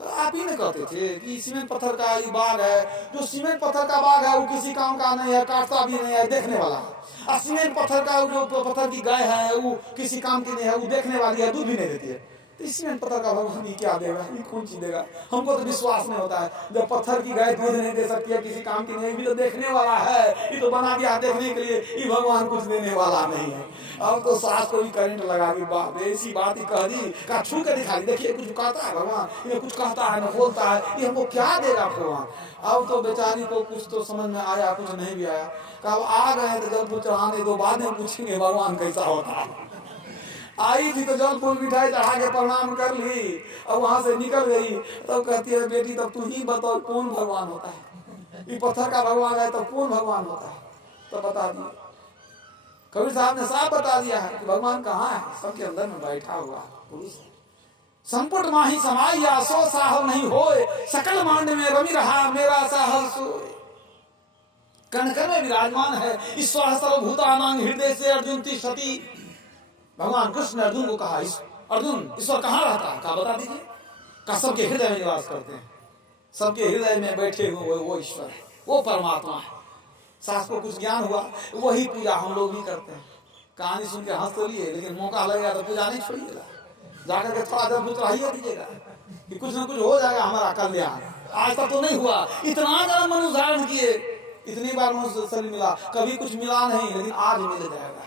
आप ही ने कहते थे कि सीमेंट पत्थर का ये बाघ है, जो सीमेंट पत्थर का बाघ है वो किसी काम का नहीं है, काटता भी नहीं है, देखने वाला है। और सीमेंट पत्थर का जो पत्थर की गाय है वो किसी काम की नहीं है, वो देखने वाली है, दूध भी नहीं देती है। तो सीमेंट पत्थर का भगवान ये क्या देगा, ये कौन चीज देगा? हमको तो विश्वास नहीं होता है, जब पत्थर की गाय दूध नहीं दे सकती है, किसी काम की नहीं, भी तो देखने वाला है, ये तो बना दिया देखने के लिए, ये भगवान कुछ देने वाला नहीं है। अब तो सास को भी करंट लगा दी, बाप ऐसी बात ही कह दी। कहा छू कर दिखा दी, देखिए कुछ कहता है भगवान, ये कुछ कहता है न बोलता है, ये हमको क्या देगा भगवान? अब तो बेचारी को कुछ तो समझ में आया, कुछ नहीं भी आया। कहा आ गए तो जब चढ़ाने दो, बाद में पूछेंगे भगवान कैसा होता है। आई थी तो जल फूल मिठाई चढ़ा के प्रणाम कर ली और वहां से निकल गई। तो कहती है बेटी तब तू ही बताओ कौन भगवान होता है, ये पत्थर का भगवान है तो कौन भगवान होता है? तो बता दिया, कबीर साहब ने साफ बता दिया है कि भगवान कहाँ है, सबके अंदर में बैठा हुआ पुरुष। संपुट माही समाया सो साहब नहीं होए, सकल मांड में रवि रहा मेरा साहब सोए। कण कण में विराजमान है ईश्वर सर्वभूतानां हृदय से अर्जुन तिष्ठति। भगवान कृष्ण ने अर्जुन को कहा, अर्जुन ईश्वर कहाँ रहता है, कहा बता दीजिए। कहा सबके हृदय में निवास करते हैं, सबके हृदय में बैठे हुए वो ईश्वर है, वो परमात्मा है। सास को कुछ ज्ञान हुआ, वही पूजा हम लोग भी करते हैं। कहानी सुन के हंस तो लिए, लेकिन मौका लगेगा तो पूजा नहीं छोड़िएगा, जाकर के थोड़ा देर कुछ रहिए दीजिएगा कि कुछ ना कुछ हो जाएगा हमारा कल्याण। आज तक तो नहीं हुआ, इतना जन्म मनुष्य धारण किए, इतनी बार मनुष्य शरीर मिला, कभी कुछ मिला नहीं, लेकिन आज मिल जाएगा।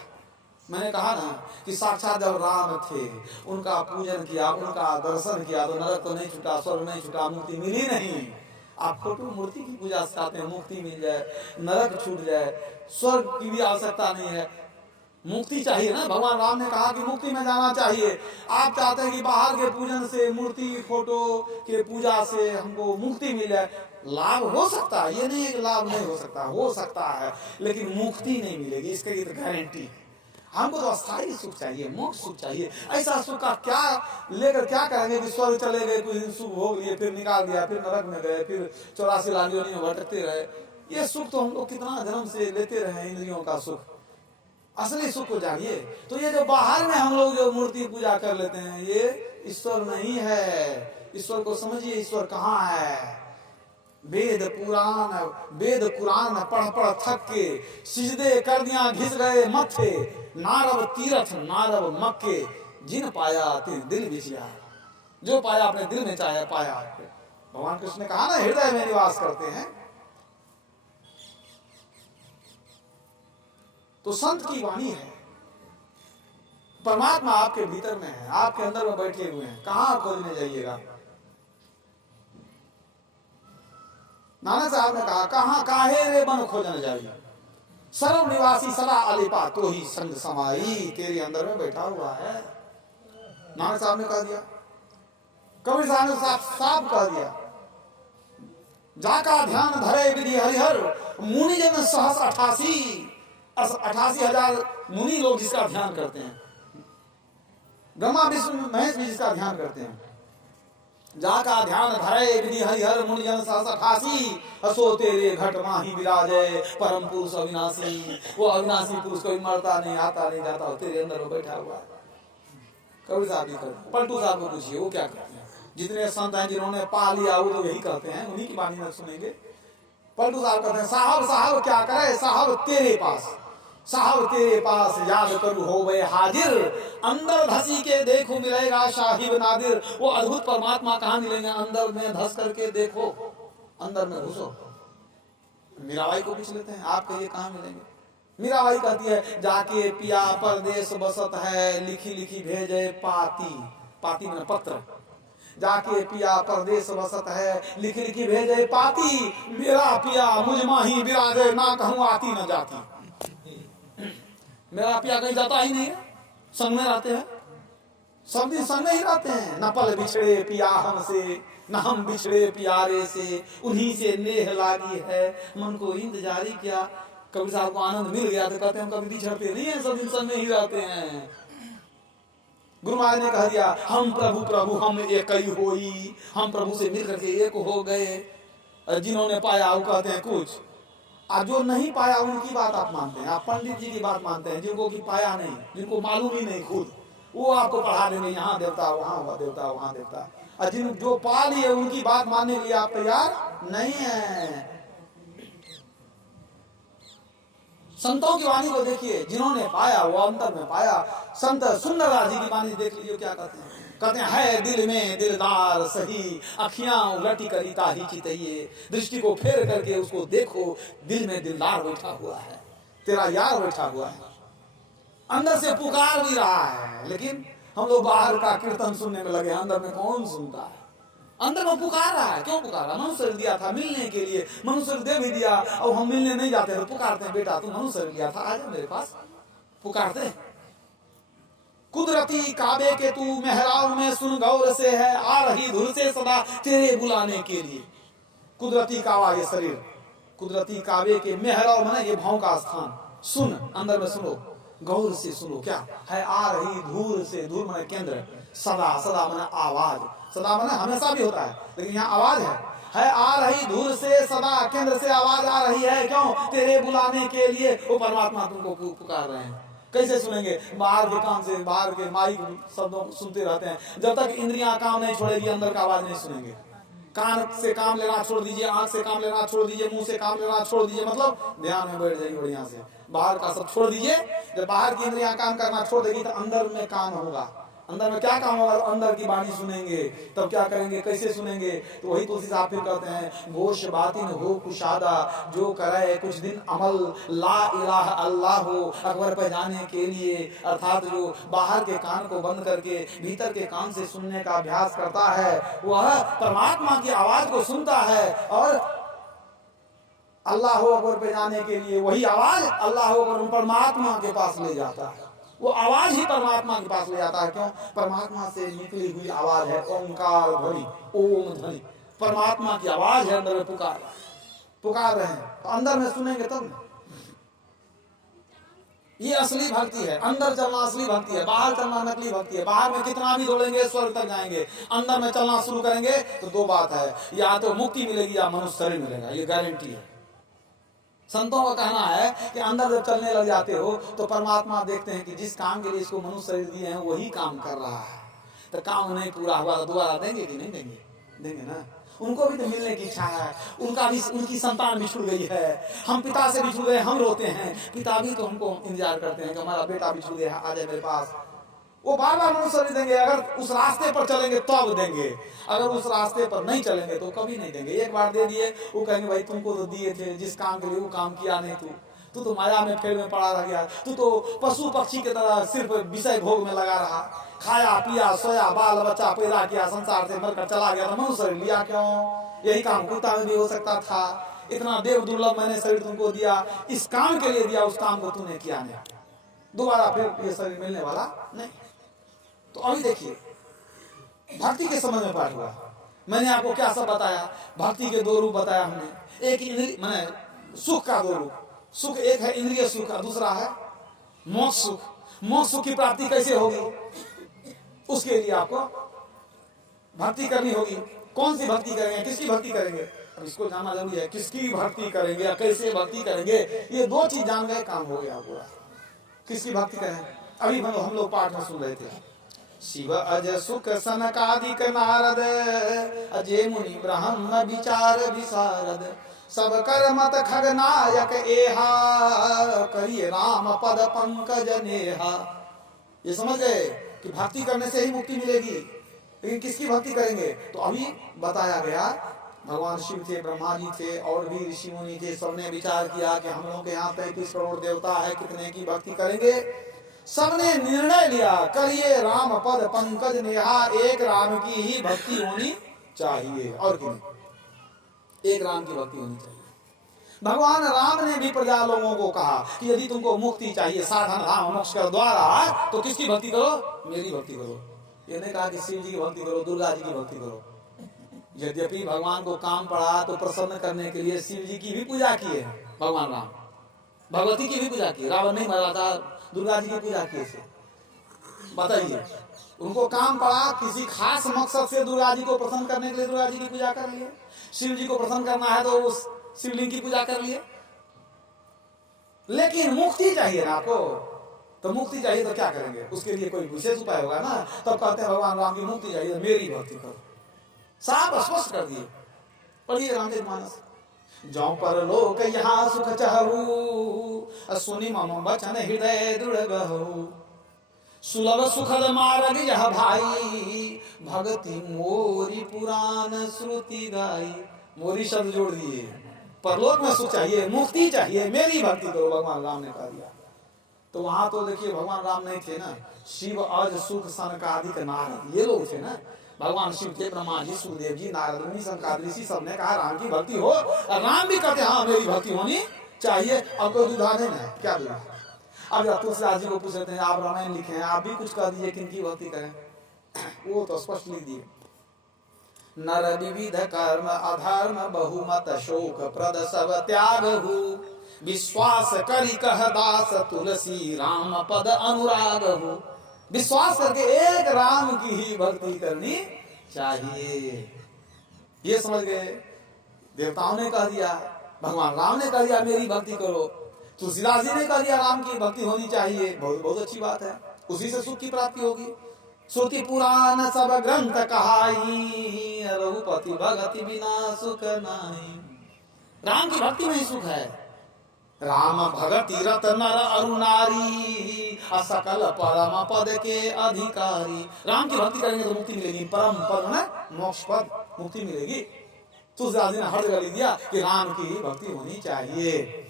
मैंने कहा ना कि साक्षात जब राम थे, उनका पूजन किया, उनका दर्शन किया तो नरक तो नहीं छूटा, स्वर्ग नहीं छूटा, मुक्ति मिली नहीं। आप फोटो मूर्ति की पूजा चाहते हैं, मुक्ति मिल जाए, नरक छूट जाए, स्वर्ग की भी आवश्यकता नहीं है, मुक्ति चाहिए ना। भगवान राम ने कहा कि मुक्ति में जाना चाहिए। आप चाहते हैं कि बाहर के पूजन से, मूर्ति फोटो के पूजा से हमको मुक्ति मिल जाए। लाभ हो सकता है, ये नहीं है कि लाभ नहीं हो सकता है, लेकिन मुक्ति नहीं मिलेगी, इसकी तो गारंटी। हमको तो अस्थायी सुख चाहिए, मोक्ष सुख चाहिए। ऐसा सुख का क्या लेकर क्या करेंगे कि स्वर्ग चले गए, कुछ दिन सुख भोग लिए, फिर निकाल दिया, फिर नरक में गए, फिर 84 लाख योनि में भटकते रहे। ये सुख तो हम लोग कितना जन्म से लेते रहे, इंद्रियों का सुख। असली सुख को जानिए। तो ये जो बाहर में हम लोग जो मूर्ति पूजा कर लेते हैं, ये ईश्वर नहीं है। ईश्वर को समझिए, ईश्वर कहाँ है। वेद कुरान पढ़ पढ़ थक के सिजदे कर दिया घिस गए मत्थे, नारव तीरथ नारव मक्के, जिन पाया तिन दिल विजया। जो पाया अपने दिल में चाहे पाया। भगवान कृष्ण ने कहा ना, हृदय में निवास करते हैं। तो संत की वाणी है, परमात्मा आपके भीतर में है, आपके अंदर में बैठे हुए हैं, कहां खोजने जाइएगा। नाना साहब ने कहा, कहां काहे रे बन खोजने जाइए, सर्व निवासी सदा अलिपा तो ही संग समाई, तेरे अंदर में बैठा हुआ है। नाना साहब ने कह दिया, कबीर साहब ने साफ कह दिया, जाका ध्यान धरे विधि हरिहर, मुनि जन सहस 88,000 मुनि लोग जिसका ध्यान करते हैं, ब्रह्मा विष्णु महेश भी जिसका ध्यान करते हैं। जाका ध्यान धरे विधि हरिहर, मुनि जन सहस 88, असो तेरे घट माही विराजे, परम पुरुष अविनाशी। वो अविनाशी पुरुष कोई मरता नहीं, आता नहीं, जाता हो, तेरे अंदर वो बैठा हुआ है। कबीर साहब भी करते, पलटू साहब को पूछिए वो क्या करते हैं। जितने संत हैं जिन्होंने पा लिया वो तो यही करते हैं, उन्हीं की वाणी में सुनेंगे। पलटू साहब कहते हैं, साहब क्या करे, साहब तेरे पास याद करूं हो गए हाजिर, अंदर धसी के देखो मिलेगा शाहिब नादिर। वो अद्भुत परमात्मा कहाँ मिलेंगे, अंदर में धस करके देखो, अंदर में घुसो। मीराबाई को पूछ लेते हैं, आप कहिए कहाँ मिलेंगे। मीराबाई कहती है, जाके पिया परदेश बसत है, लिखी लिखी भेजे पाती में पत्र। जाके पिया परदेश बसत है, लिखी लिखी भेजे पाती, मेरा पिया मुझ माही विराजे, ना कहूँ आती न जाती। मेरा पिया कहीं जाता ही नहीं है, संग में रहते हैं, सब दिन संग में ही रहते हैं। न पल बिछड़े पिया हमसे, न हम बिछड़े प्यारे से, उन्हीं से नेह लागी है, मन को इंतजारी किया। कबीर साहब को आनंद मिल गया तो कहते हैं, हम कभी बिछड़ते नहीं है, सब दिन संग में ही रहते हैं। गुरु महाराज ने कह दिया, हम प्रभु हम एक ही होई, हम प्रभु से मिल करके एक हो गए। जिन्होंने पाया वो कहते हैं कुछ, और जो नहीं पाया उनकी बात आप मानते हैं, आप पंडित जी की बात मानते हैं। जिनको की पाया नहीं, जिनको मालूम ही नहीं खुद, वो आपको पढ़ा देंगे, यहाँ देवता वहाँ देवता वहाँ देवता। और जिन जो पा लिए उनकी बात मानने के लिए आप तैयार नहीं है। संतों की वाणी को देखिए, जिन्होंने पाया वो अंतर में पाया। संत सुंदरलाल जी की वाणी देख लीजिए, क्या कहते हैं। कहते हैं, है दिल में दिलदार सही, अखियां उलटी करी ताही चितइए। दृष्टि को फेर करके उसको देखो, दिल में दिलदार बैठा हुआ है, तेरा यार बैठा हुआ है, अंदर से पुकार भी रहा है। लेकिन हम लोग बाहर का कीर्तन सुनने में लगे, अंदर में कौन सुनता है। अंदर में पुकार रहा है, क्यों पुकार रहा? मनुष्य दिया था मिलने के लिए, मनुष्य दे भी दिया, और हम मिलने नहीं जाते तो पुकारते हैं, बेटा तू मनुष्य दिया था, आजा मेरे पास, पुकारते हैं। कुदरती काबे के तू मेहराब में सुन गौर से है, आ रही धुर से सदा तेरे बुलाने के लिए। कुदरती काबा ये शरीर, कुदरती काबे के मेहराब में ये भाव का स्थान, सुन अंदर में सुनो, गौर से सुनो, क्या है आ रही धूर से, धूर माने केंद्र, सदा, सदा माने आवाज, सदा माने हमेशा भी होता है लेकिन यहाँ आवाज है आ रही धूर से सदा, केंद्र से आवाज आ रही है, क्यों? तेरे बुलाने के लिए। वो परमात्मा तुमको पुकार रहे हैं। कैसे सुनेंगे? बाहर के कान से, बाहर के माइक शब्दों को सुनते रहते हैं। जब तक इंद्रियां काम नहीं छोड़ेगी अंदर का आवाज नहीं सुनेंगे। कान से काम लेना छोड़ दीजिए, आंख से काम लेना छोड़ दीजिए, मुंह से काम लेना छोड़ दीजिए, मतलब ध्यान में बैठ जाएगी बढ़िया से। बाहर का सब छोड़ दीजिए। जब बाहर की इंद्रियां काम करना छोड़ देगी तो अंदर में काम होगा। अंदर में क्या काम होगा? अंदर की वाणी सुनेंगे। तब क्या करेंगे? कैसे सुनेंगे? तो वही तुलसी साहब फिर कहते हैं, गोश बातिन हो कुशादा, जो करे कुछ दिन अमल, ला इलाहा अल्लाह हो अकबर पे जाने के लिए। अर्थात जो बाहर के कान को बंद करके भीतर के कान से सुनने का अभ्यास करता है, वह परमात्मा की आवाज को सुनता है और अल्लाह हो अकबर पे जाने के लिए वही आवाज अल्लाह हो अकबर परमात्मा के पास ले जाता है। वो आवाज ही परमात्मा के पास ले जाता है। क्यों? परमात्मा से निकली हुई आवाज है, ओंकार ध्वनि, ओम ध्वनि, परमात्मा की आवाज है। अंदर में पुकार रहे हैं तो अंदर में सुनेंगे तब। ये असली भक्ति है। अंदर चलना असली भक्ति है, बाहर चलना नकली भक्ति है। बाहर में कितना भी दौड़ेंगे स्वर्ग तक जाएंगे, अंदर में चलना शुरू करेंगे तो दो बात है, या तो मुक्ति मिलेगी या मनुष्य शरीर मिलेगा, ये गारंटी है। संतों का कहना है कि अंदर जब चलने लग जाते हो तो परमात्मा देखते हैं कि जिस काम के लिए इसको मनुष्य शरीर दिए हैं वही काम कर रहा है, तो काम नहीं पूरा हुआ तो दोबारा देंगे कि नहीं देंगे? देंगे ना। उनको भी तो मिलने की इच्छा है, उनका भी, उनकी संतान बिछुड़ गई है। हम पिता से बिछुड़ गए, हम रोते हैं, पिता भी तो हमको इंतजार करते हैं कि हमारा बेटा बिछुड़ गया, आ जाए मेरे पास। वो बार बार मनुष्य शरीर देंगे। अगर उस रास्ते पर चलेंगे तब देंगे, अगर उस रास्ते पर नहीं चलेंगे तो कभी नहीं देंगे। एक बार दे दिए, वो कहेंगे भाई तुमको तो दिए थे, जिस काम के लिए वो काम किया नहीं, तू तो माया में फेर में पड़ा रह गया, तू तो पशु पक्षी की तरह सिर्फ विषय भोग में लगा रहा, खाया पिया सोया, बाल बच्चा पैदा किया, संसार से मरकर चला गया, तो मनुष्य शरीर लिया क्यों? यही काम कुत्ता में भी हो सकता था। इतना देव दुर्लभ मैंने शरीर तुमको दिया, इस काम के लिए दिया, उस काम को तूने किया नहीं, दोबारा फिर ये शरीर मिलने वाला नहीं। तो अभी देखिए भक्ति के समझ में पाठ हुआ। मैंने आपको क्या सब बताया? भक्ति के दो रूप बताया हमने। एक मैंने सुख का दो रूप, सुख एक है इंद्रिय सुख का, दूसरा है मोक्ष सुख। मोक्ष सुख की प्राप्ति कैसे होगी? उसके लिए आपको भक्ति करनी होगी। कौन सी भक्ति करेंगे, किसकी भक्ति करेंगे, अब इसको जानना जरूरी है। किसकी भक्ति करेंगे या कैसे भक्ति करेंगे, ये दो चीज जान गए काम हो गया पूरा। किसकी भक्ति करें? अभी हम लोग पाठ में सुन रहे थे, शिव अज सुख सनकादिक नारद, अजय मुनि ब्रह्म विचार विशारद, सब कर मत खगनायक एहा, करिए राम पद पंकज नेहा। ये समझ गए कि भक्ति करने से ही मुक्ति मिलेगी। लेकिन किसकी भक्ति करेंगे? तो अभी बताया गया, भगवान शिव थे, ब्रह्मा जी थे और भी ऋषि मुनि थे, सबने विचार किया कि हम लोग के यहाँ 33 करोड़ देवता है, कितने की भक्ति करेंगे। सबने निर्णय लिया, करिए राम पद पंकज नेहा, एक राम की ही भक्ति होनी चाहिए और क्यों? एक राम की भक्ति होनी चाहिए। भगवान राम ने भी प्रजा लोगों को कहा कि यदि तुमको मुक्ति चाहिए, साधन राम मोक्ष कर द्वारा, तो किसकी भक्ति करो? मेरी भक्ति करो। ये नहीं कहा कि शिव जी की भक्ति करो, दुर्गा जी की भक्ति करो। यद्यपि भगवान को काम पड़ा तो प्रसन्न करने के लिए शिव जी की भी पूजा की है भगवान राम, भगवती की भी पूजा की। रावण नहीं मरा था, दुर्गा जी की पूजा की से बताइए। उनको काम पड़ा किसी खास मकसद से दुर्गा जी को प्रसन्न करने के लिए दुर्गा जी की पूजा कर लिए। शिव जी को प्रसन्न करना है तो उस शिवलिंग की पूजा कर लिए। लेकिन मुक्ति चाहिए ना आपको, तो मुक्ति चाहिए तो क्या करेंगे? उसके लिए कोई विशेष उपाय होगा ना। तब कहते हैं भगवान राम की मुक्ति चाहिए, मेरी भक्ति करो। साफ स्पष्ट कर दिए। पढ़िए रामचरितमानस। जौ पर लोक यहाँ सुख चाहू, सुनि मम वचन हृदय दृढ़ गहू, सुलभ सुखद मार्ग यह भाई, भक्ति मोरी पुराण श्रुति गाई। मोरी शब्द जोड़ दिए। परलोक में सुख चाहिए, मुक्ति चाहिए, मेरी भक्ति करो, भगवान राम ने कह दिया। तो वहां तो देखिए भगवान राम नहीं थे ना, शिव अज सुख सनकादिक नारद ये लोग थे ना। भगवान शिव थे, ब्रह्मा जी, सुखदेव जी, नारद मुनि, सनकादिक ऋषि, सबने कहा राम की भक्ति हो। राम भी कहते हाँ मेरी भक्ति होनी चाहिए। अब कोई दुधा नहीं है, क्या दुधा? अब जब तुलसीदास जी को पूछ रहे हैं आप रामायण लिखे हैं, आप भी कुछ कह दीजिए किनकी भक्ति करें। वो तो स्पष्ट लिख दिए, नर विविध कर्म अधर्म बहुमत शोक प्रद सब त्याग हु, विश्वास करी कह दास तुलसी राम पद अनुराग हु। विश्वास करके एक राम की ही भक्ति करनी चाहिए। ये समझ गए, देवताओं ने कह दिया, भगवान राम ने कह दिया मेरी भक्ति करो, तुलसीदास जी ने कह दिया राम की भक्ति होनी चाहिए। बहुत बहुत अच्छी बात है, उसी से सुख की प्राप्ति होगी। श्रुति पुराण सब ग्रंथ कहाई, रघुपति भगति बिना सुख नाही। राम की भक्ति में ही सुख है। राम भगति रत नर अरु नारी, असकल परम पद के अधिकारी। राम की भक्ति करेंगे तो मुक्ति मिलेगी, परम पद ना मोक्ष पद, मुक्ति मिलेगी। तुलसीदास जी ने हर जगह लिख दिया कि राम की भक्ति होनी चाहिए।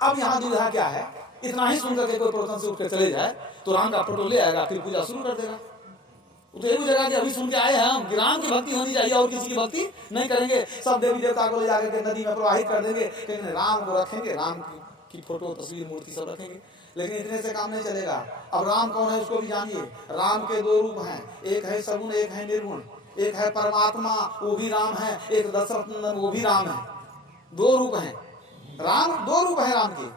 अब यहाँ दुविधा क्या है, इतना ही सुनकर के कोई प्रवचन से उठ कर चले जाए तो राम का फोटो ले आएगा, फिर पूजा शुरू कर देगा। तो एक जगह कि अभी सुन के आए हैं हम कि राम की भक्ति होनी चाहिए और किसी की भक्ति नहीं करेंगे, सब देवी देवता को ले जाकर के नदी में प्रवाहित कर देंगे, लेकिन राम को रखेंगे, राम की फोटो तस्वीर मूर्ति सब रखेंगे। लेकिन इतने से काम नहीं चलेगा। अब राम कौन है उसको भी जानिए। राम के दो रूप हैं, एक है सगुण एक है निर्गुण। एक है परमात्मा वो भी राम है, एक दशरथ नंदन वो भी राम है। दो रूप हैं राम, दो रूप है राम के,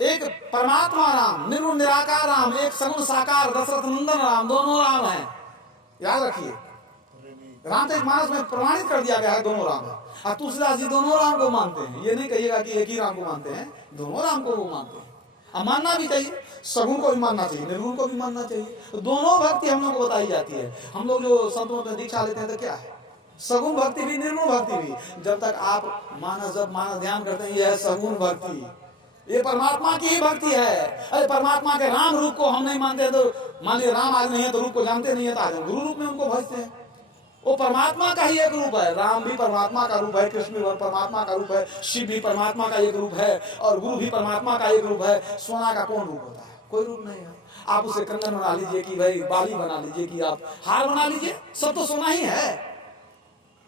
एक परमात्मा राम निर्गुण निराकार राम, एक सगुण साकार दशरथ नंदन राम, दोनों राम हैं। याद रखिए, राम तो एक मानस में प्रमाणित कर दिया गया है, दोनों राम है। और तुलसीदास जी दोनों राम को मानते हैं, ये नहीं कहिएगा कि एक ही राम को मानते हैं, दोनों राम को वो मानते हैं। अब मानना भी चाहिए, सगुण को भी मानना चाहिए, निर्गुण को भी मानना चाहिए। तो दोनों भक्ति हम लोग को बताई जाती है। हम लोग जो संतों में दीक्षा लेते हैं तो क्या है, सगुण भक्ति भी निर्गुण भक्ति भी। जब तक आप मानस जब मानस ध्यान करते हैं, यह है सगुण भक्ति, ये परमात्मा की ही भक्ति है। अरे परमात्मा के राम रूप को हम नहीं मानते तो मान लीजिए राम आज नहीं है तो रूप को जानते नहीं है तो आज हम गुरु रूप में उनको भजते हैं। वो परमात्मा का ही एक रूप है, राम भी परमात्मा का रूप है, कृष्ण भी परमात्मा का रूप है, शिव भी परमात्मा का एक रूप है, और गुरु भी परमात्मा का एक रूप है। सोना का कौन रूप होता है, कोई रूप नहीं है। आप उसे कंगन बना लीजिए कि भाई बाली बना लीजिए कि आप हार बना लीजिए, सब तो सोना ही है।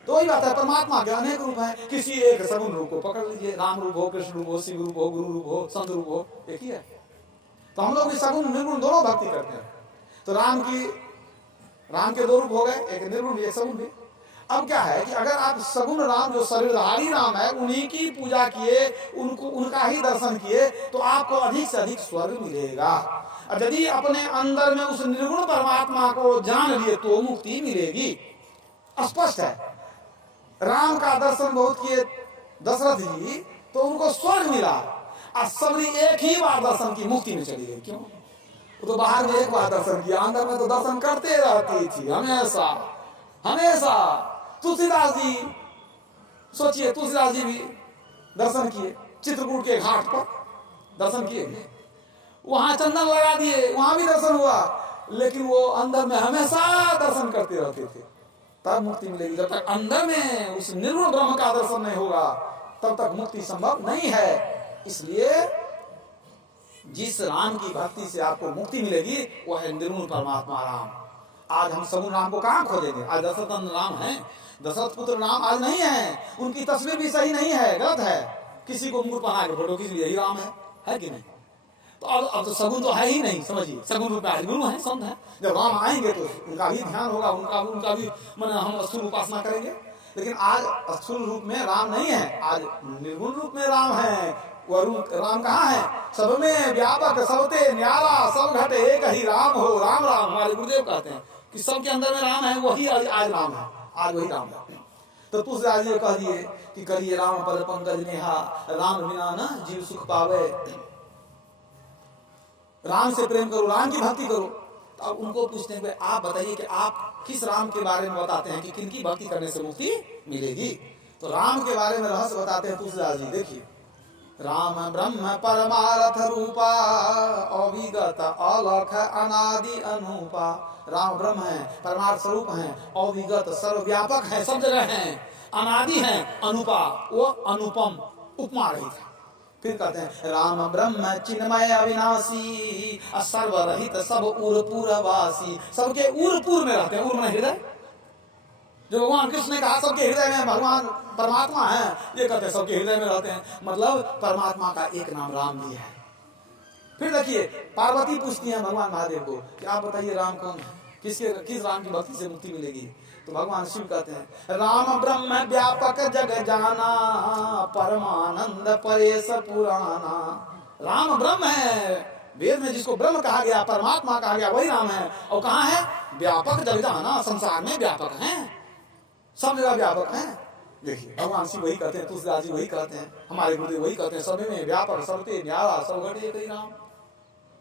तो वही बात है, परमात्मा के अनेक रूप है। किसी एक सगुण रूप को पकड़ लीजिए, राम रूप हो, कृष्ण रूप हो, शिव रूप हो, गुरु रूप हो, संत रूप हो, एक ही है। तो हम लोग सगुण निर्गुण दोनों भक्ति करते हैं। तो राम के दो रूप हो गए, एक निर्गुण भी एक सगुण भी। अब क्या है कि अगर आप सगुण राम जो शरीरधारी राम है उन्हीं की पूजा किए, उनको उनका ही दर्शन किए तो आपको अधिक से अधिक स्वर्ग मिलेगा। और यदि अपने अंदर में उस निर्गुण परमात्मा को जान लिए तो मुक्ति मिलेगी। स्पष्ट है। राम का दर्शन बहुत किए दशरथ जी तो उनको स्वर्ग मिला, और सबरी एक ही बार दर्शन की मुक्ति में चली गई। क्यों? वो तो बाहर में एक बार दर्शन किया, अंदर में तो दर्शन करते रहती थी हमेशा हमेशा। तुलसीदास जी सोचिए, तुलसीदास जी भी दर्शन किए, चित्रकूट के घाट पर दर्शन किए, वहां चंदन लगा दिए, वहां भी दर्शन हुआ, लेकिन वो अंदर में हमेशा दर्शन करते रहते थे। तब मुक्ति मिलेगी। जब तक अंदर में उस निर्गुण ब्रह्म का दर्शन नहीं होगा तब तक मुक्ति संभव नहीं है। इसलिए जिस राम की भक्ति से आपको मुक्ति मिलेगी वह है निर्गुण परमात्मा राम। आज हम सगुण राम को कहां खोजेंगे? आज दशरथ राम है, दशरथ पुत्र राम आज नहीं है, उनकी तस्वीर भी सही नहीं है, गलत है। किसी को मुकुट पहना के फोटो खींच लिया, यही राम है कि नहीं? तो अब तो सगुण तो है ही नहीं। समझिए, सगुण रूप में गुरु है, संत है। जब राम आएंगे तो उनका भी ध्यान होगा, उनका भी मन हम स्थूल उपासना करेंगे। लेकिन आज स्थूल रूप में राम नहीं है, आज निर्गुण रूप में राम है। वह रूप राम कहाँ है? सब में व्यापक सबते न्यारा, सब घटे एक ही राम हो। राम राम हमारे गुरुदेव कहते हैं कि सबके अंदर में राम है, वही आज राम है, आज वही राम है। तो तुलसीदास जी कह दिए कि करिए राम पद पंकज नेहा, राम बिना न जीव सुख पावे। राम से प्रेम करो, राम की भक्ति करो। तो अब उनको पूछते हैं आप बताइए कि आप किस राम के बारे में बताते हैं कि किनकी भक्ति करने से मुक्ति मिलेगी? तो राम के बारे में रहस्य बताते हैं तुलसीदास जी। देखिए, राम ब्रह्म परमारथ रूपा, अविगत अलख अनादि अनूपा। राम ब्रह्म है, परमार्थ स्वरूप है, अविगत सर्वव्यापक है, सब जगह है, अनादि है, अनुपा वो अनुपम उपमा रहित है। फिर कहते हैं राम ब्रह्म चिन्मय अविनाशी, सर्वरहित सब उरपुरवासी। सबके उरपुर में रहते हैं, उर में हृदय। जो भगवान कृष्ण ने कहा सबके हृदय में भगवान परमात्मा है, ये कहते हैं सबके हृदय में रहते हैं। मतलब परमात्मा का एक नाम राम भी है। फिर देखिए पार्वती पूछती है भगवान महादेव को कि आप बताइए राम कौन है, किस राम की भक्ति से मुक्ति मिलेगी। तो भगवान शिव कहते हैं राम ब्रह्म व्यापक जग जाना परमानंद परेश पुराना। राम ब्रह्म है, वेद में जिसको ब्रह्म कहा गया, परमात्मा कहा गया, वही राम है। और कहाँ है? व्यापक जग जाना, संसार में व्यापक है, सब जगह व्यापक है। देखिए भगवान शिव वही कहते हैं, तुलसीदास जी वही कहते हैं, हमारे गुरुदेव वही कहते हैं, सब में व्यापक सबते न्यारा सब घटे कई राम।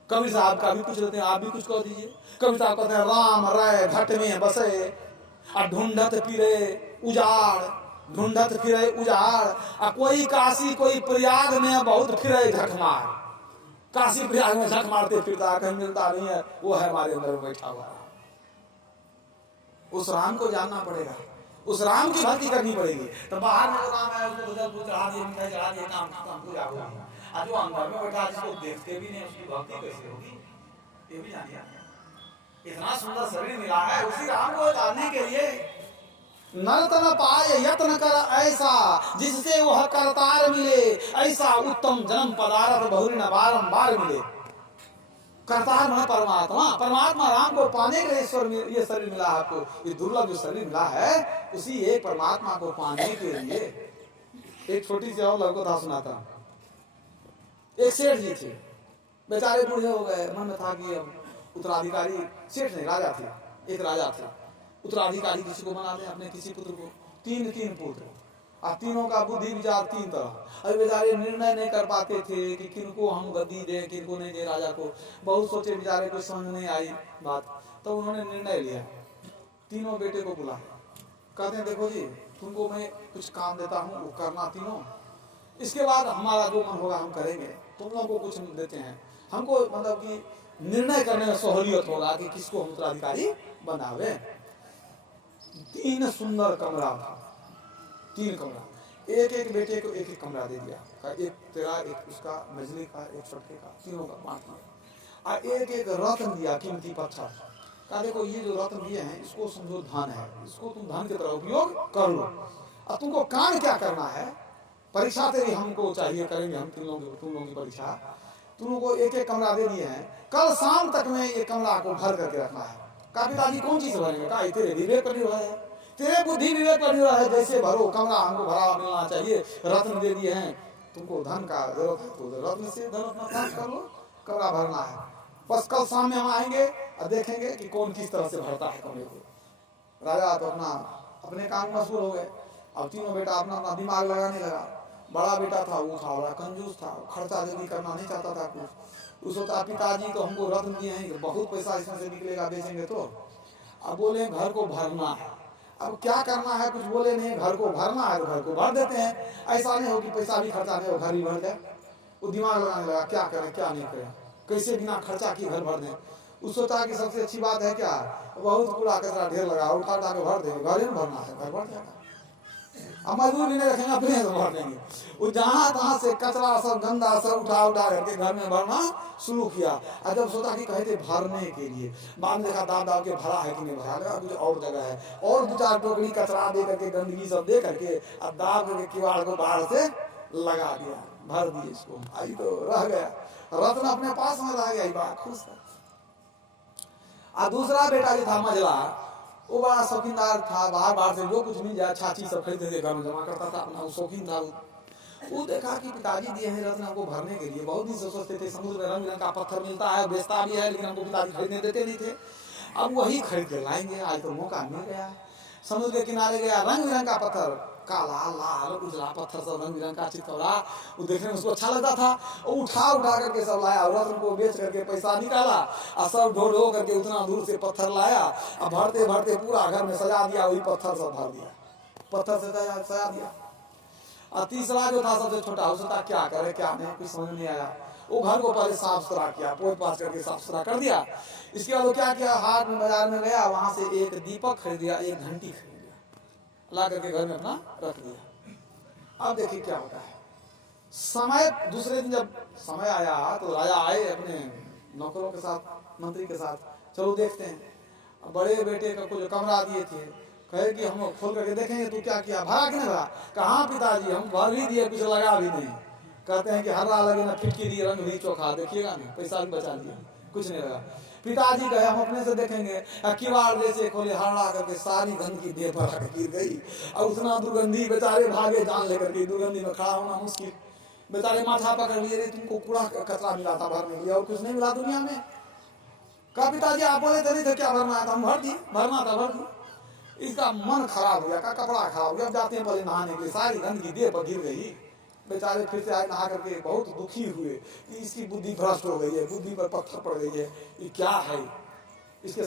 कबीर साहब का भी कुछ लेते हैं, आप भी कुछ कह दीजिए। कबीर साहब कहते हैं राम रय घट में बसे और ढूंढत फिरे उजाड़, ढूंढत फिरे उजाड़। कोई काशी कोई प्रयाग में बहुत फिरे झकमार, काशी प्रयाग में झक मारते फिरता, कहीं मिलता नहीं है, वो है हमारे अंदर में बैठा हुआ। उस राम को जानना पड़ेगा, उस राम की भक्ति करनी पड़ेगी। तो बाहर में जो राम है उसको दूध चढ़ा दिए, मिठाई चढ़ा दिए, काम खत्म, पूजा हो गई। आज वो अंदर में बैठा जिसको देखते भी नहीं, उसकी भक्ति कैसे होगी ये भी जानिए। इतना सुंदर शरीर मिला है उसी राम को जानने के लिए। नर्तन पाए यत्न कर ऐसा जिससे वह करतार मिले, ऐसा उत्तम जन्म पदार्थ बहुरी न बारंबार मिले। करतार माने परमात्मा, परमात्मा राम को पाने के लिए ईश्वर ये शरीर मिला है आपको, ये दुर्लभ जो शरीर मिला है उसी एक परमात्मा को पाने के लिए। एक छोटी सी और लघु कथा सुनाता। एक सेठ जी थे, बेचारे बूढ़े हो गए, मन में था कि अब उत्तराधिकारी, सेठ नहीं राजा थे, एक राजा थे, उत्तराधिकारी किसी को बना दें अपने किसी पुत्र को। तीन पुत्र, अब तीनों का बुद्धि विचार तीन तरह। अभी बेचारे निर्णय नहीं कर पाते थे कि किनको हम गद्दी दें किनको नहीं दें राजा को। बहुत सोचे बेचारे, कुछ समझ नहीं आई बात। तो उन्होंने निर्णय लिया, तीनों बेटे को बुलाया, कहते हैं देखो जी तुमको मैं कुछ काम देता हूँ वो करना तीनों, इसके बाद हमारा जो मन होगा हम करेंगे, तुम लोगों को कुछ देते हैं, हमको मतलब कि निर्णय करने में सहूलियत होगा कि किसको हम उत्तराधिकारी बनावे। तीन सुंदर कमरा था, तीन कमरा, एक बेटे को एक कमरा दे दिया, एक तेरा एक उसका मजली का एक छोटे का, तीनों का बांट दिया। और एक रत्न दिया कीमती पत्थर, कहा देखो ये जो रत्न दिए हैं इसको समझो धन है, इसको तुम धन की तरह उपयोग कर लो। अब तुमको काम क्या करना है, परीक्षा तेरी हमको चाहिए, करेंगे हम तुम लोगों की परीक्षा। तुम लोगों को एक कमरा दे दिए हैं, कल शाम तक में ये कमरा को भर करके रखना है। कहा पिताजी कौन चीज भरेंगे? कहा तेरे विवेक पर निर्भर है, तेरे बुद्धि विवेक पर निर्भर है, जैसे भरो कमरा हमको भरा मिलना चाहिए। रत्न दे दिए हैं, तुमको धन का जरूरत है तो रत्न से धन अपना प्राप्त कर लो, कमरा भरना है। बस कल शाम में हम आएंगे और देखेंगे कि कौन किस तरह से भरता है कमरे को। राजा तो अपने काम में मशगूल हो गए। अब तीनों बेटा अपना दिमाग लगाने लगा। बड़ा बेटा था वो था बड़ा कंजूस था, खर्चा जल्दी करना नहीं चाहता था कुछ। उस वक्त पिताजी तो हमको रत्न दिए हैं, बहुत पैसा इसमें से निकलेगा बेचेंगे तो। अब बोले घर को भरना है, अब क्या करना है कुछ बोले नहीं, घर को भरना है तो घर को भर देते हैं, ऐसा नहीं हो कि पैसा भी खर्चा नहीं हो घर ही भर जाए। वो दिमाग लगाने लगा क्या करें क्या नहीं करें, कैसे बिना खर्चा किए घर भर दें। उस सोचा कि सबसे अच्छी बात है क्या, बहुत कूड़ा कचरा ढेर लगा उठा के भर देंगे, घर ही भरना है, घर भर जाएगा। अब मजदूर भी नहीं रखेंगे, अपने से भर देंगे। वो जहाँ तहाँ से कचरा सब गंदा सब उठा करके घर में भरना शुरू किया। और जब सोचा कि कहते भरने के लिए, बाद में देखा दाब के भरा है कि नहीं भरा, लगा कुछ और जगह है, और दो चार टोकरी कचरा दे करके गंदगी सब दे करके अब दाब करके किवाड़ को बाहर से लगा दिया, भर दिए इसको। आई तो रह गया, रत्न अपने पास में रह गया, बात खुश था। और दूसरा बेटा जो था मजला, वो बड़ा शौकीनदार था, बाहर से जो कुछ मिल जाए अच्छा चीज सब खरीद के घर में जमा करता था अपना, वो शौकीन था। वो देखा कि पिताजी दिए हैं रत्न हमको भरने के लिए, बहुत दिन से सोचते थे समुद्र में रंग बिरंग का पत्थर मिलता है, बेचता भी है, लेकिन हमको पिताजी खरीदने देते नहीं थे। अब वही खरीद के लाएंगे, आज तो मौका मिल गया। समुद्र के किनारे गया, रंग बिरंग का पत्थर, काला लाल उजला पत्थर सब रंग बिरंग का चितौरा, वो देखने में उसको अच्छा लगता था। वो उठा करके सब लाया, रत्न को बेच करके पैसा निकाला और सब ढो करके उतना दूर से पत्थर लाया और भरते भरते पूरा घर में सजा दिया, वही पत्थर सब भर दिया, पत्थर से सजा दिया। और तीसरा जो था सबसे छोटा, उसका क्या करे क्या नहीं कुछ समझ नहीं आया। वो घर को पहले साफ सुथरा किया, पोछ पाछ करके साफ सुथरा कर दिया। इसके बाद वो क्या किया, हाट में बाजार में गया, वहां से एक दीपक खरीद दिया, एक घंटी खरीद लिया, ला करके घर में अपना रख दिया। अब देखिए क्या होता है। समय दूसरे दिन जब समय आया तो राजा आए अपने नौकरों के साथ, मंत्री के साथ, चलो देखते हैं। बड़े बेटे का कुछ कमरा दिए थे, कहे कि हम खोल करके देखेंगे तू क्या किया, भरा कि नहीं भरा। कहाँ पिताजी हम भर भी दिए, कुछ लगा भी नहीं। कहते हैं कि हर्रा लगे ना फिटकी दी रंग भी चोखा, देखिएगा ना पैसा भी बचा लिया, कुछ नहीं लगा। पिताजी कहे हम अपने से देखेंगे, किवाड़ जैसे खोले हर्रा करके सारी गंदगी देह पर आकर गिर गई, और उतना दुर्गंधी, बेचारे भागे जान लेकर के, दुर्गंधी में खड़ा होना मुश्किल, बेचारे माथा पकड़ लिए, रे तुमको कूड़ा कचरा मिला था भरने के लिए और कुछ नहीं मिला दुनिया में। कहा पिताजी आप बोले थे नहीं थे क्या भरना था, हम भर दिए, भरना था भर दिए। इसका मन खराब हो गया, का कपड़ा खराब हो गया, अब जाते हैं पहले नहाने के लिए, सारी गंदगी देह पर गिर गई। बेचारे फिर से आए नहा करके, बहुत दुखी हुए कि इसकी बुद्धि भ्रष्ट हो गई है, बुद्धि पर पत्थर पड़ गई है, ये क्या है, इसके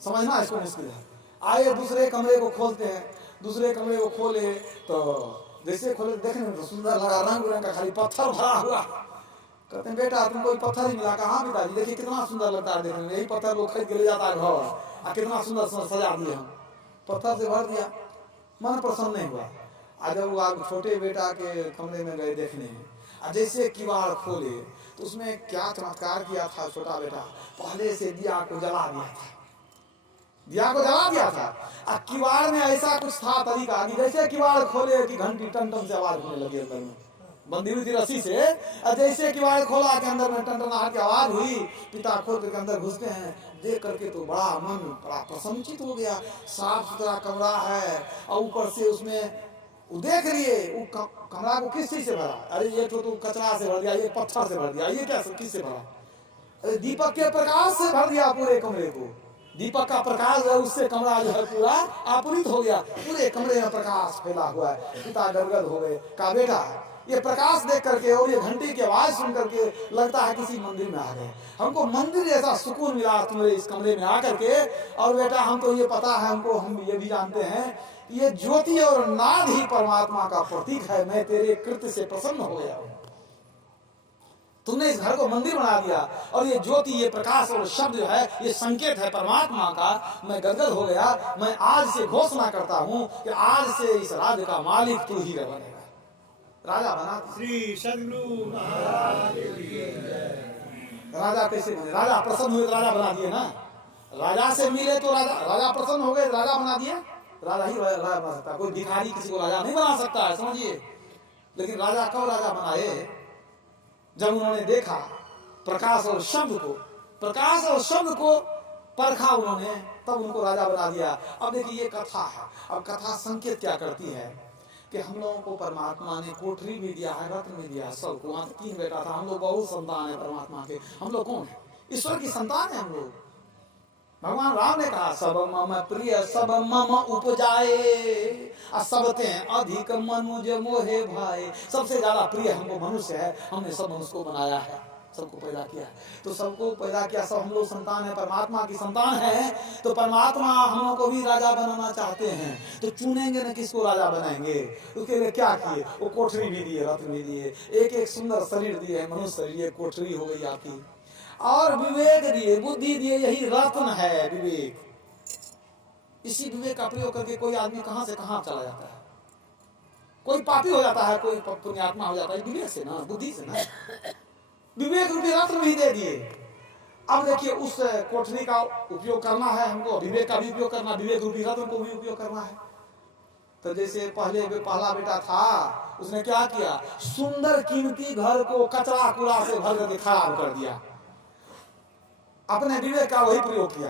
समझना इसको मुश्किल है। आए दूसरे कमरे को खोलते हैं, दूसरे कमरे को खोले तो जैसे खोले देखने में तो सुंदर लगा, रंग बिरंग का खाली पत्थर भरा हुआ। कहते हैं बेटा तुमको पत्थर ही मिला? कहा पिताजी देखिए कितना सुंदर लगता है देखने में, यही पत्थर लोग खरीद के ले जाता है घर, और कितना सुंदर सजा दिए हम, पत्थर से भर दिया। मन प्रसन्न नहीं हुआ। आज जब वो छोटे बेटा के कमरे में गए देखने, जैसे किवाड़ खोले तो उसमें क्या चमत्कार किया था छोटा बेटा, पहले से दिया को जला दिया था, दिया को जला दिया था। किवाड़ में ऐसा कुछ था तरीका कि जैसे किवाड़ खोले कि घंटी टन टन से आवाज होने लगी, अंदर में बंधी हुई थी रस्सी से, जैसे किवाड़ खोला के अंदर में टन टन की आवाज हुई। पिता खोल के अंदर घुसते हैं, देख करके तो बड़ा मन बड़ा प्रसन्नचित हो गया, साफ सुथरा कमरा है, और ऊपर से उसमें वो देख लिए वो कमरा को किस चीज से भरा, अरे ये तो कचरा से भर दिया, ये पत्थर से भर दिया, ये क्या किस से भरा, अरे दीपक के प्रकाश से भर दिया पूरे कमरे को, दीपक का प्रकाश है उससे कमरा जो है पूरा आवृत हो गया, पूरे कमरे में प्रकाश फैला हुआ है। पिता गदगद हो गए, कहा बेटा ये प्रकाश देख करके और ये घंटी की आवाज सुन करके लगता है किसी मंदिर में आ गए, हमको मंदिर जैसा सुकून मिला तुम्हारे इस कमरे में आकर के। और बेटा हम तो ये पता है हमको, हम ये भी जानते हैं ये ज्योति और नाद ही परमात्मा का प्रतीक है, मैं तेरे कृत्य से प्रसन्न हो गया, तुमने इस घर को मंदिर बना दिया, और ये ज्योति ये प्रकाश और शब्द जो है ये संकेत है परमात्मा का। मैं गदगद हो गया, मैं आज से घोषणा करता हूँ कि आज से इस राज्य का मालिक तू ही बनेगा। राजा बना श्री सद्गुरु राजा कैसे बने? राजा प्रसन्न हुए तो राजा बना दिए ना, राजा से मिले तो राजा प्रसन्न हो गए, राजा बना दिए। राजा ही राजा बना सकता है, कोई भिखारी किसी को राजा नहीं बना सकता है, समझिए। लेकिन राजा कब राजा बनाए? जब उन्होंने देखा प्रकाश और शब्द को परखा उन्होंने, तब उनको राजा बना दिया। अब देखिए ये कथा है, अब कथा संकेत क्या करती है कि हम लोगों को परमात्मा ने कोठरी भी दिया है, रत्न भी दिया है, सबको। वहां 3 बेटा था, हम लोग बहुत संतान है परमात्मा के। हम लोग कौन है? ईश्वर की संतान है हम लोग। भगवान राम ने कहा सब मम प्रिय सब मम उपजाए, सबते अधिक मनुज मोहे भाई। सबसे ज्यादा प्रिय हमको मनुष्य है, हमने सब मनुष्य को बनाया है, सबको पैदा किया है। तो सबको पैदा किया, सब हम लोग संतान है, परमात्मा की संतान है। तो परमात्मा हम लोग को भी राजा बनाना चाहते हैं, तो चुनेंगे ना किसको राजा बनाएंगे। उसके लिए क्या किए? वो कोठरी भी दिए, रत्न भी दिए, एक एक सुंदर शरीर दिए, मनुष्य शरीर कोठरी हो गई आपकी, और विवेक दिए, बुद्धि दिए, यही रत्न है विवेक। इसी विवेक का प्रयोग करके कोई आदमी कहां से कहां चला जाता है, कोई पापी हो जाता है, कोई पुण्यात्मा हो जाता है, विवेक से ना, बुद्धि से ना। विवेक रूपी रत्न भी दे दिए। अब देखिए उस कोठरी का उपयोग करना है हमको, विवेक का भी उपयोग करना, विवेक रूपी रत्न को भी उपयोग करना है। तो जैसे पहला बेटा था, उसने क्या किया? सुंदर कीमती घर को कचरा कूड़ा से भर करके खराब कर दिया। अपने विवेक का वही प्रयोग किया,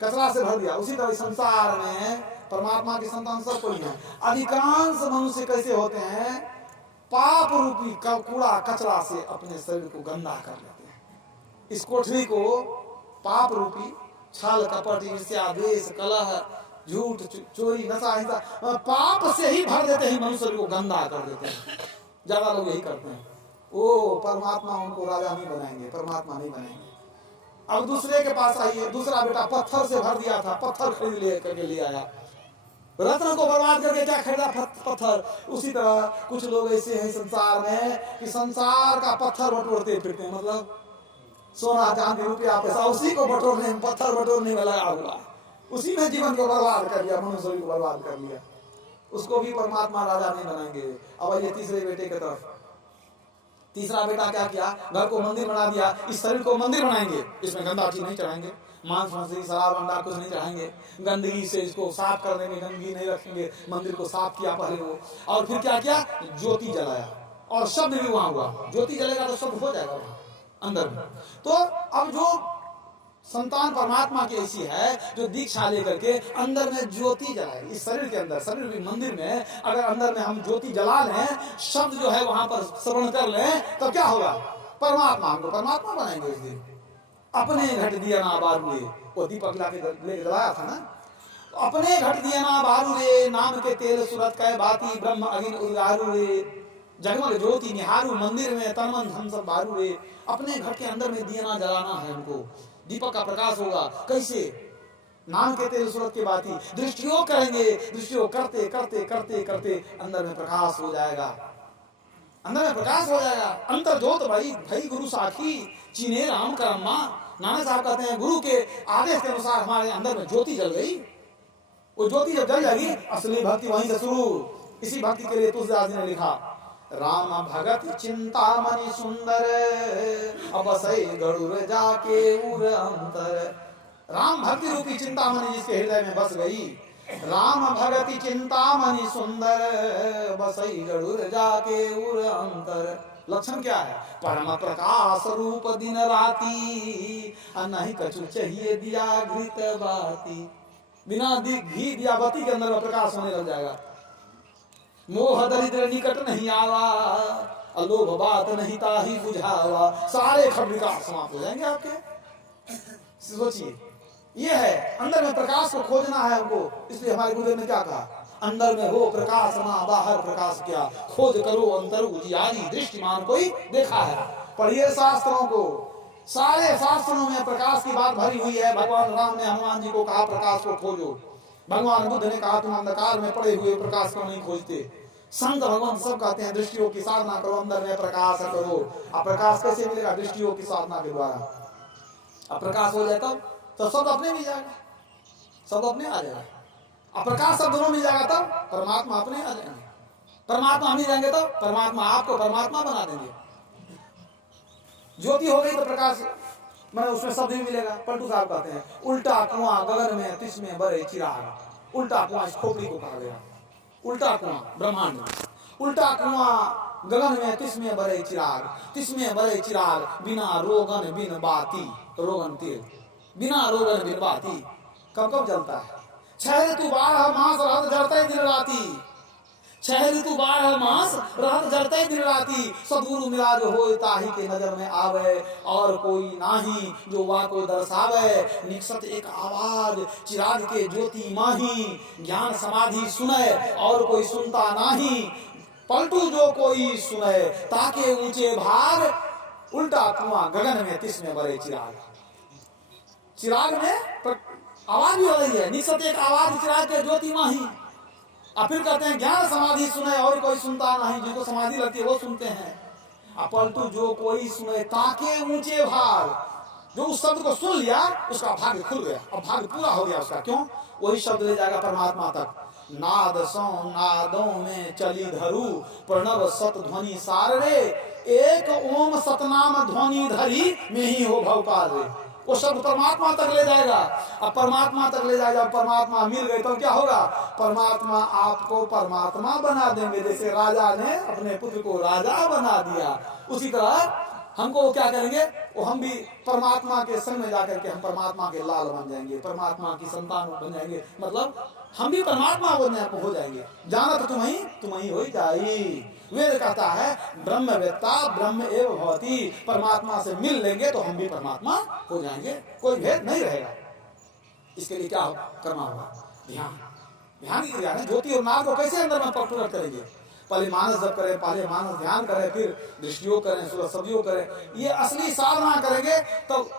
कचरा से भर दिया। उसी तरह संसार में परमात्मा की संतान सब कोई है। अधिकांश मनुष्य कैसे होते हैं? पाप रूपी कूड़ा कचरा से अपने शरीर को गंदा कर लेते हैं। इस कोठरी को पाप रूपी छल कपट ईर्ष्या द्वेष कलह झूठ चोरी नशा हिंसा पाप से ही भर देते हैं, मनुष्य को गंदा कर देते हैं। ज्यादा लोग यही करते हैं। ओ परमात्मा उनको राजा नहीं बनाएंगे, परमात्मा नहीं बनाएंगे। अब दूसरे के पास आइए, दूसरा बेटा पत्थर से भर दिया था, पत्थर खरीद ले करके ले आया, रत्न को बर्बाद करके क्या खरीदा? पत्थर। उसी तरह कुछ लोग ऐसे हैं संसार में कि संसार का पत्थर बटोरते फिरते हैं, मतलब सोना चांदी रुपया पैसा उसी को बटोरने में, पत्थर बटोरने में लगा हुआ, उसी में जीवन को बर्बाद कर लिया, मनुष्य को बर्बाद कर लिया। उसको भी परमात्मा राजा नहीं बनाएंगे। अब ये तीसरे बेटे की तरफ, तीसरा बेटा क्या किया? घर को मंदिर बना दिया, इस शरीर को मंदिर बनाएंगे, इसमें गंदा चीज नहीं चढ़ाएंगे, मांस मछली शराब अंडा कुछ नहीं चढ़ाएंगे, गंदगी से इसको साफ कर देंगे, गंदगी नहीं रखेंगे, मंदिर को साफ किया पहले वो, और फिर क्या किया, ज्योति जलाया, और शब्द भी वहां हुआ, ज्योति जलेगा तो शब्द हो जाएगा वहां अंदर में। तो अब जो संतान परमात्मा की ऐसी है जो दीक्षा लेकर के अंदर में ज्योति जलाए, इस शरीर के अंदर, शरीर भी मंदिर में अगर अंदर में हम ज्योति जला लें, शब्द जो है वहां पर श्रवण कर लें, तो क्या होगा, परमात्मा, हमको परमात्मा बनाएंगे उस दिन। अपने घट दिया ना बारू रे, वो दीपक लेके जलाया था ना, तो अपने घट दिया ना बारू रे, नाम के तेल सूरत का बाती, ब्रह्म अगिन उगारू रे, जगमग ज्योति निहारू, मंदिर में तन मन धन सब बारू रे। अपने घर के अंदर में दिया ना जलाना है हमको, दीपक का प्रकाश होगा। कैसे, नाम के तेल सूरत के बाती, दृष्टियोग करेंगे, दृष्टियोग करते करते करते करते अंदर में प्रकाश हो जाएगा, अंदर में प्रकाश हो जाएगा। अंतर ज्योत भाई भाई गुरु साखी चीने राम कर्मा। नाना साहब कहते हैं गुरु के आदेश के अनुसार हमारे अंदर में ज्योति जल गई। वो ज्योति जब जल जाएगी, असली भक्ति वहीं से शुरू। इसी भक्ति के लिए तुलसीदास जी ने लिखा, राम भगत चिंतामणि सुंदर, अब सही गरुड़ जाके उर अंतर। राम भक्ति रूपी चिंतामणि जिसके हृदय में बस गई, राम भगति चिंतामणि सुंदर, बसई गरुड़ जाके उर अंतर। लक्षण क्या है, परम प्रकाश रूप दिन राती, नहीं कछु चाहिए दिया घृत बाती। बिना घी दिया बत्ती के अंदर प्रकाश होने लग जाएगा। मोह दरिद्र निकट नहीं आवा, अलोभ बात नहीं ताही बुझावा। सारे खट विकार समाप्त हो जाएंगे आपके। सोचिए, ये है अंदर में प्रकाश को खोजना है हमको। इसलिए हमारे गुरुदेव ने क्या कहा, अंदर में हो प्रकाश ना, बाहर प्रकाश क्या, खोज करो अंतर उजियारी, दृष्टिमान कोई देखा है। पढ़िए शास्त्रों को, सारे शास्त्रों में प्रकाश की बात भरी हुई है। भगवान राम ने हनुमान जी को कहा प्रकाश को खोजो, भगवान बुद्ध ने कहा तुम अंधकार में पड़े हुए प्रकाश को नहीं खोजते। संत भगवान सब कहते हैं दृष्टियों की साधना करो, अंदर में प्रकाश करो। अब प्रकाश कैसे मिलेगा, दृष्टियों की साधना के द्वारा। अब प्रकाश हो जाए तब तो सब अपने मिल जाएगा, सब अपने आ जाएगा। अब प्रकाश सब दोनों मिल जाएगा तब परमात्मा अपने आ जाएंगे। परमात्मा मिल जाएंगे तब परमात्मा आपको परमात्मा बना देंगे। ज्योति हो गई तो प्रकाश मैंने उसमें सब भी मिलेगा। पलटू साहब कहते हैं उल्टा कुआं गगन में तिसमें बड़े चिराग। उल्टा कुआं इस खोपड़ी को कहा गया, उल्टा कुआं ब्रह्मांड में, उल्टा कुआं गगन में तिसमें बड़े चिराग, तिसमें बड़े चिराग, बिना रोगन बिन बाती, रोगन तेल, बिना रोगन बिन बाती। कब कब जलता है, 6 ऋतु 12 मास रहत जलते दिन राती, 6 ऋतु 12 मास रहत जलते दिन राती। सदगुरु मिला जो होए ताही के नजर में आवे, और कोई नाही जो वा को दर्शावे। निकसत एक आवाज चिराग के ज्योति माही, ज्ञान समाधि सुने और कोई सुनता नाही। पलटू जो कोई सुने ताके ऊंचे भाग, उल्टा कुआं गगन में तिसमें बड़े चिराग। चिराग में आवाज भी हो रही है, निकसत एक आवाज चिराग के ज्योति माही। और फिर कहते हैं ज्ञान समाधि सुने और कोई सुनता नहीं, जिसको समाधि लगती है वो सुनते हैं। परंतु जो कोई सुने ताके ऊंचे भाग, जो उस शब्द को सुन लिया उसका भाग्य खुल गया, अब भाग्य पूरा हो गया उसका। क्यों, वही शब्द ले जाएगा परमात्मा तक। नाद सो नादों में चली धरू, प्रणव सत ध्वनि सार रे, एक ओम सतनाम ध्वनि धरी में ही हो भव पार रे। वो शब्द परमात्मा तक ले जाएगा। अब परमात्मा तक ले जाएगा, परमात्मा मिल गए तो क्या होगा, परमात्मा आपको परमात्मा बना देंगे। जैसे राजा ने अपने पुत्र को राजा बना दिया, उसी तरह हमको वो क्या करेंगे, वो हम भी परमात्मा के संग में जाकर के हम परमात्मा के लाल बन जाएंगे, परमात्मा की संतान बन जाएंगे। मतलब हम भी परमात्मा हो जाएंगे। जाना तो तुम ही हो जाई। वेद कहता है ब्रह्मवेत्ता ब्रह्म एव भवति, परमात्मा से मिल लेंगे तो हम भी परमात्मा हो जाएंगे, कोई भेद नहीं रहेगा। इसके लिए क्या करना होगा, ध्यान की क्रिया है। ज्योति और नाग को कैसे अंदर में प्रकट करेंगे, पहले मानस जप करें, पहले मानस ध्यान करें, फिर दृष्टियोग करें, सूरज सब्जियों करें। ये असली साधना करेंगे तब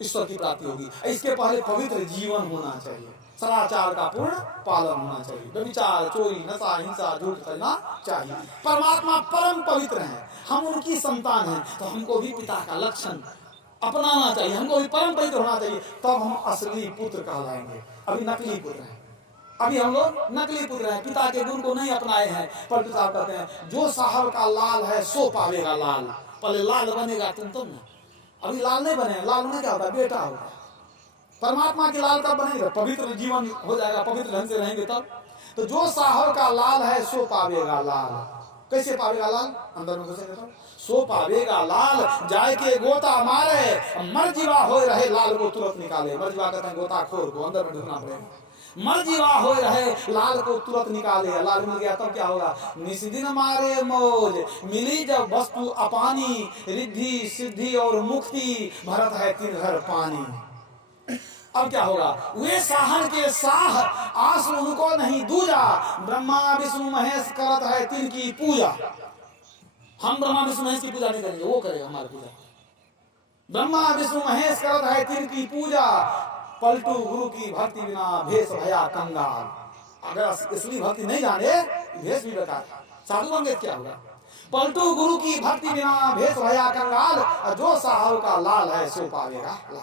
ईश्वर की प्राप्ति होगी। इसके पहले पवित्र जीवन होना चाहिए, सदाचार का पूर्ण पालन होना चाहिए, व्यभिचार चोरी नशा हिंसा झूठ करना चाहिए। परमात्मा परम पवित्र है, हम उनकी संतान हैं, तो हमको भी पिता का लक्षण अपनाना चाहिए, हमको भी परम पवित्र होना चाहिए, तब हम असली पुत्र कहलाएंगे। अभी नकली पुत्र हैं, अभी हम लोग नकली पुत्र हैं, पिता के गुण को नहीं अपनाए हैं। पलटू साहब कहते हैं जो साहब का लाल है सो पावेगा लाल। पहले लाल बनेगा तुम ना, अभी लाल नहीं बने। लाल में क्या होता है, बेटा होता है। परमात्मा की लाल कब बनेगा? पवित्र जीवन हो जाएगा, पवित्र ढंग से रहेंगे तब। तो जो साहब का लाल है सो पावेगा लाल। कैसे पावेगा लाल? अंदर में घुसेंगे तो सो पावेगा लाल। जाए के गोता मारे मर्जीवा हो रहे लाल को तुरंत निकाले। मर्जीवा कहते हैं गोताखोर को, अंदर में ढूंढना पड़ेगा। मर्जीवा हो रहे लाल को तुरंत निकाले। लाल मिल गया तब क्या होगा? निस्दिन मारे मौज मिली जब वस्तु अपानी, रिद्धि सिद्धि और मुक्ति भरत है तीन घर पानी। अब क्या होगा? वे साहन के साह आस उनको नहीं दूजा। ब्रह्मा विष्णु महेश करत है तीन की पूजा। हम ब्रह्मा विष्णु महेश की पूजा नहीं करेंगे, वो करेगा हमारी पूजा। ब्रह्मा विष्णु महेश करत है तीन की पूजा। पलटू गुरु की भक्ति बिना भेष भया कंगाल। अगर इसलिए भक्ति नहीं जाने, भेष भी बेकार, साधु बन गए क्या होगा? पलटू गुरु की भक्ति बिना भेष भया कंगाल। जो साहब का लाल है सो पावेगा लाल।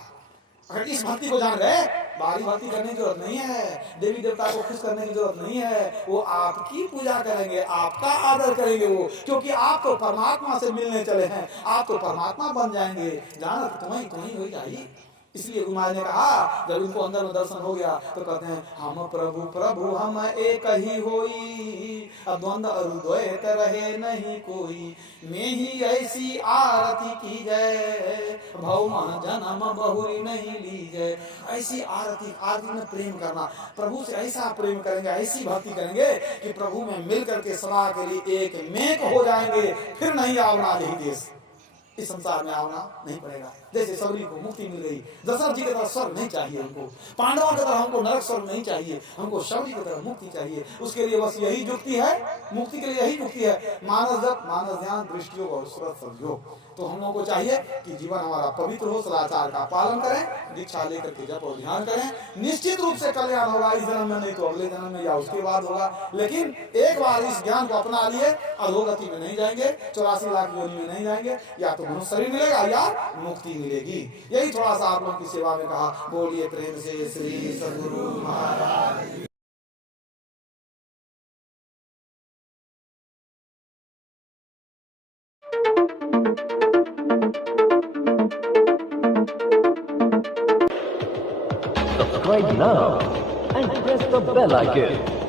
अगर इस भक्ति को जान गए, बाहरी भक्ति करने की जरूरत नहीं है, देवी देवता को खुश करने की जरूरत नहीं है। वो आपकी पूजा करेंगे, आपका आदर करेंगे वो, क्योंकि आप तो परमात्मा से मिलने चले हैं। आप तो परमात्मा बन जाएंगे। जाना तुम्हें हो जाएगी। इसलिए कुमार ने कहा, जब इनको अंदर में दर्शन हो गया तो कहते हैं हम प्रभु प्रभु हम एक ही होई, द्वंद्व अरुद्वैत रहे नहीं कोई। मैं ही ऐसी आरती की जय, भौमा जन्म बहुरी नहीं ली जय। ऐसी आरती, आरती में प्रेम करना, प्रभु से ऐसा प्रेम करेंगे, ऐसी भक्ति करेंगे कि प्रभु में मिल करके सदा के लिए एक मेक हो जाएंगे। फिर नहीं आवना यही देश, इस संसार में आवना नहीं पड़ेगा। जैसे सबरी को मुक्ति मिल गई, दशरथ जी की तरह स्वर्ग नहीं चाहिए हमको, पांडवों की तरह हमको नरक स्वर्ग नहीं चाहिए, हमको सबरी की तरह मुक्ति चाहिए। उसके लिए बस यही युक्ति है, मुक्ति के लिए यही युक्ति है, मानस जप, मानस ध्यान, दृष्टियोग और सुरत संयोग। तो हम लोगों को चाहिए कि जीवन हमारा पवित्र हो, सदाचार का पालन करें, दीक्षा लेकर के जप और ध्यान करें। निश्चित रूप से कल्याण होगा, इस जन्म में नहीं तो अगले जन्म में या उसके बाद होगा। लेकिन एक बार इस ज्ञान को अपना लिए, अधोगति में नहीं जाएंगे, 84 लाख योनि में नहीं जाएंगे। या तो मनुष्य शरीर मिलेगा या मुक्ति मिलेगी। यही थोड़ा सा आप लोगों की सेवा में कहा। बोलिए प्रेम से श्री सद्गुरु महाराज। Subscribe now and press the bell icon.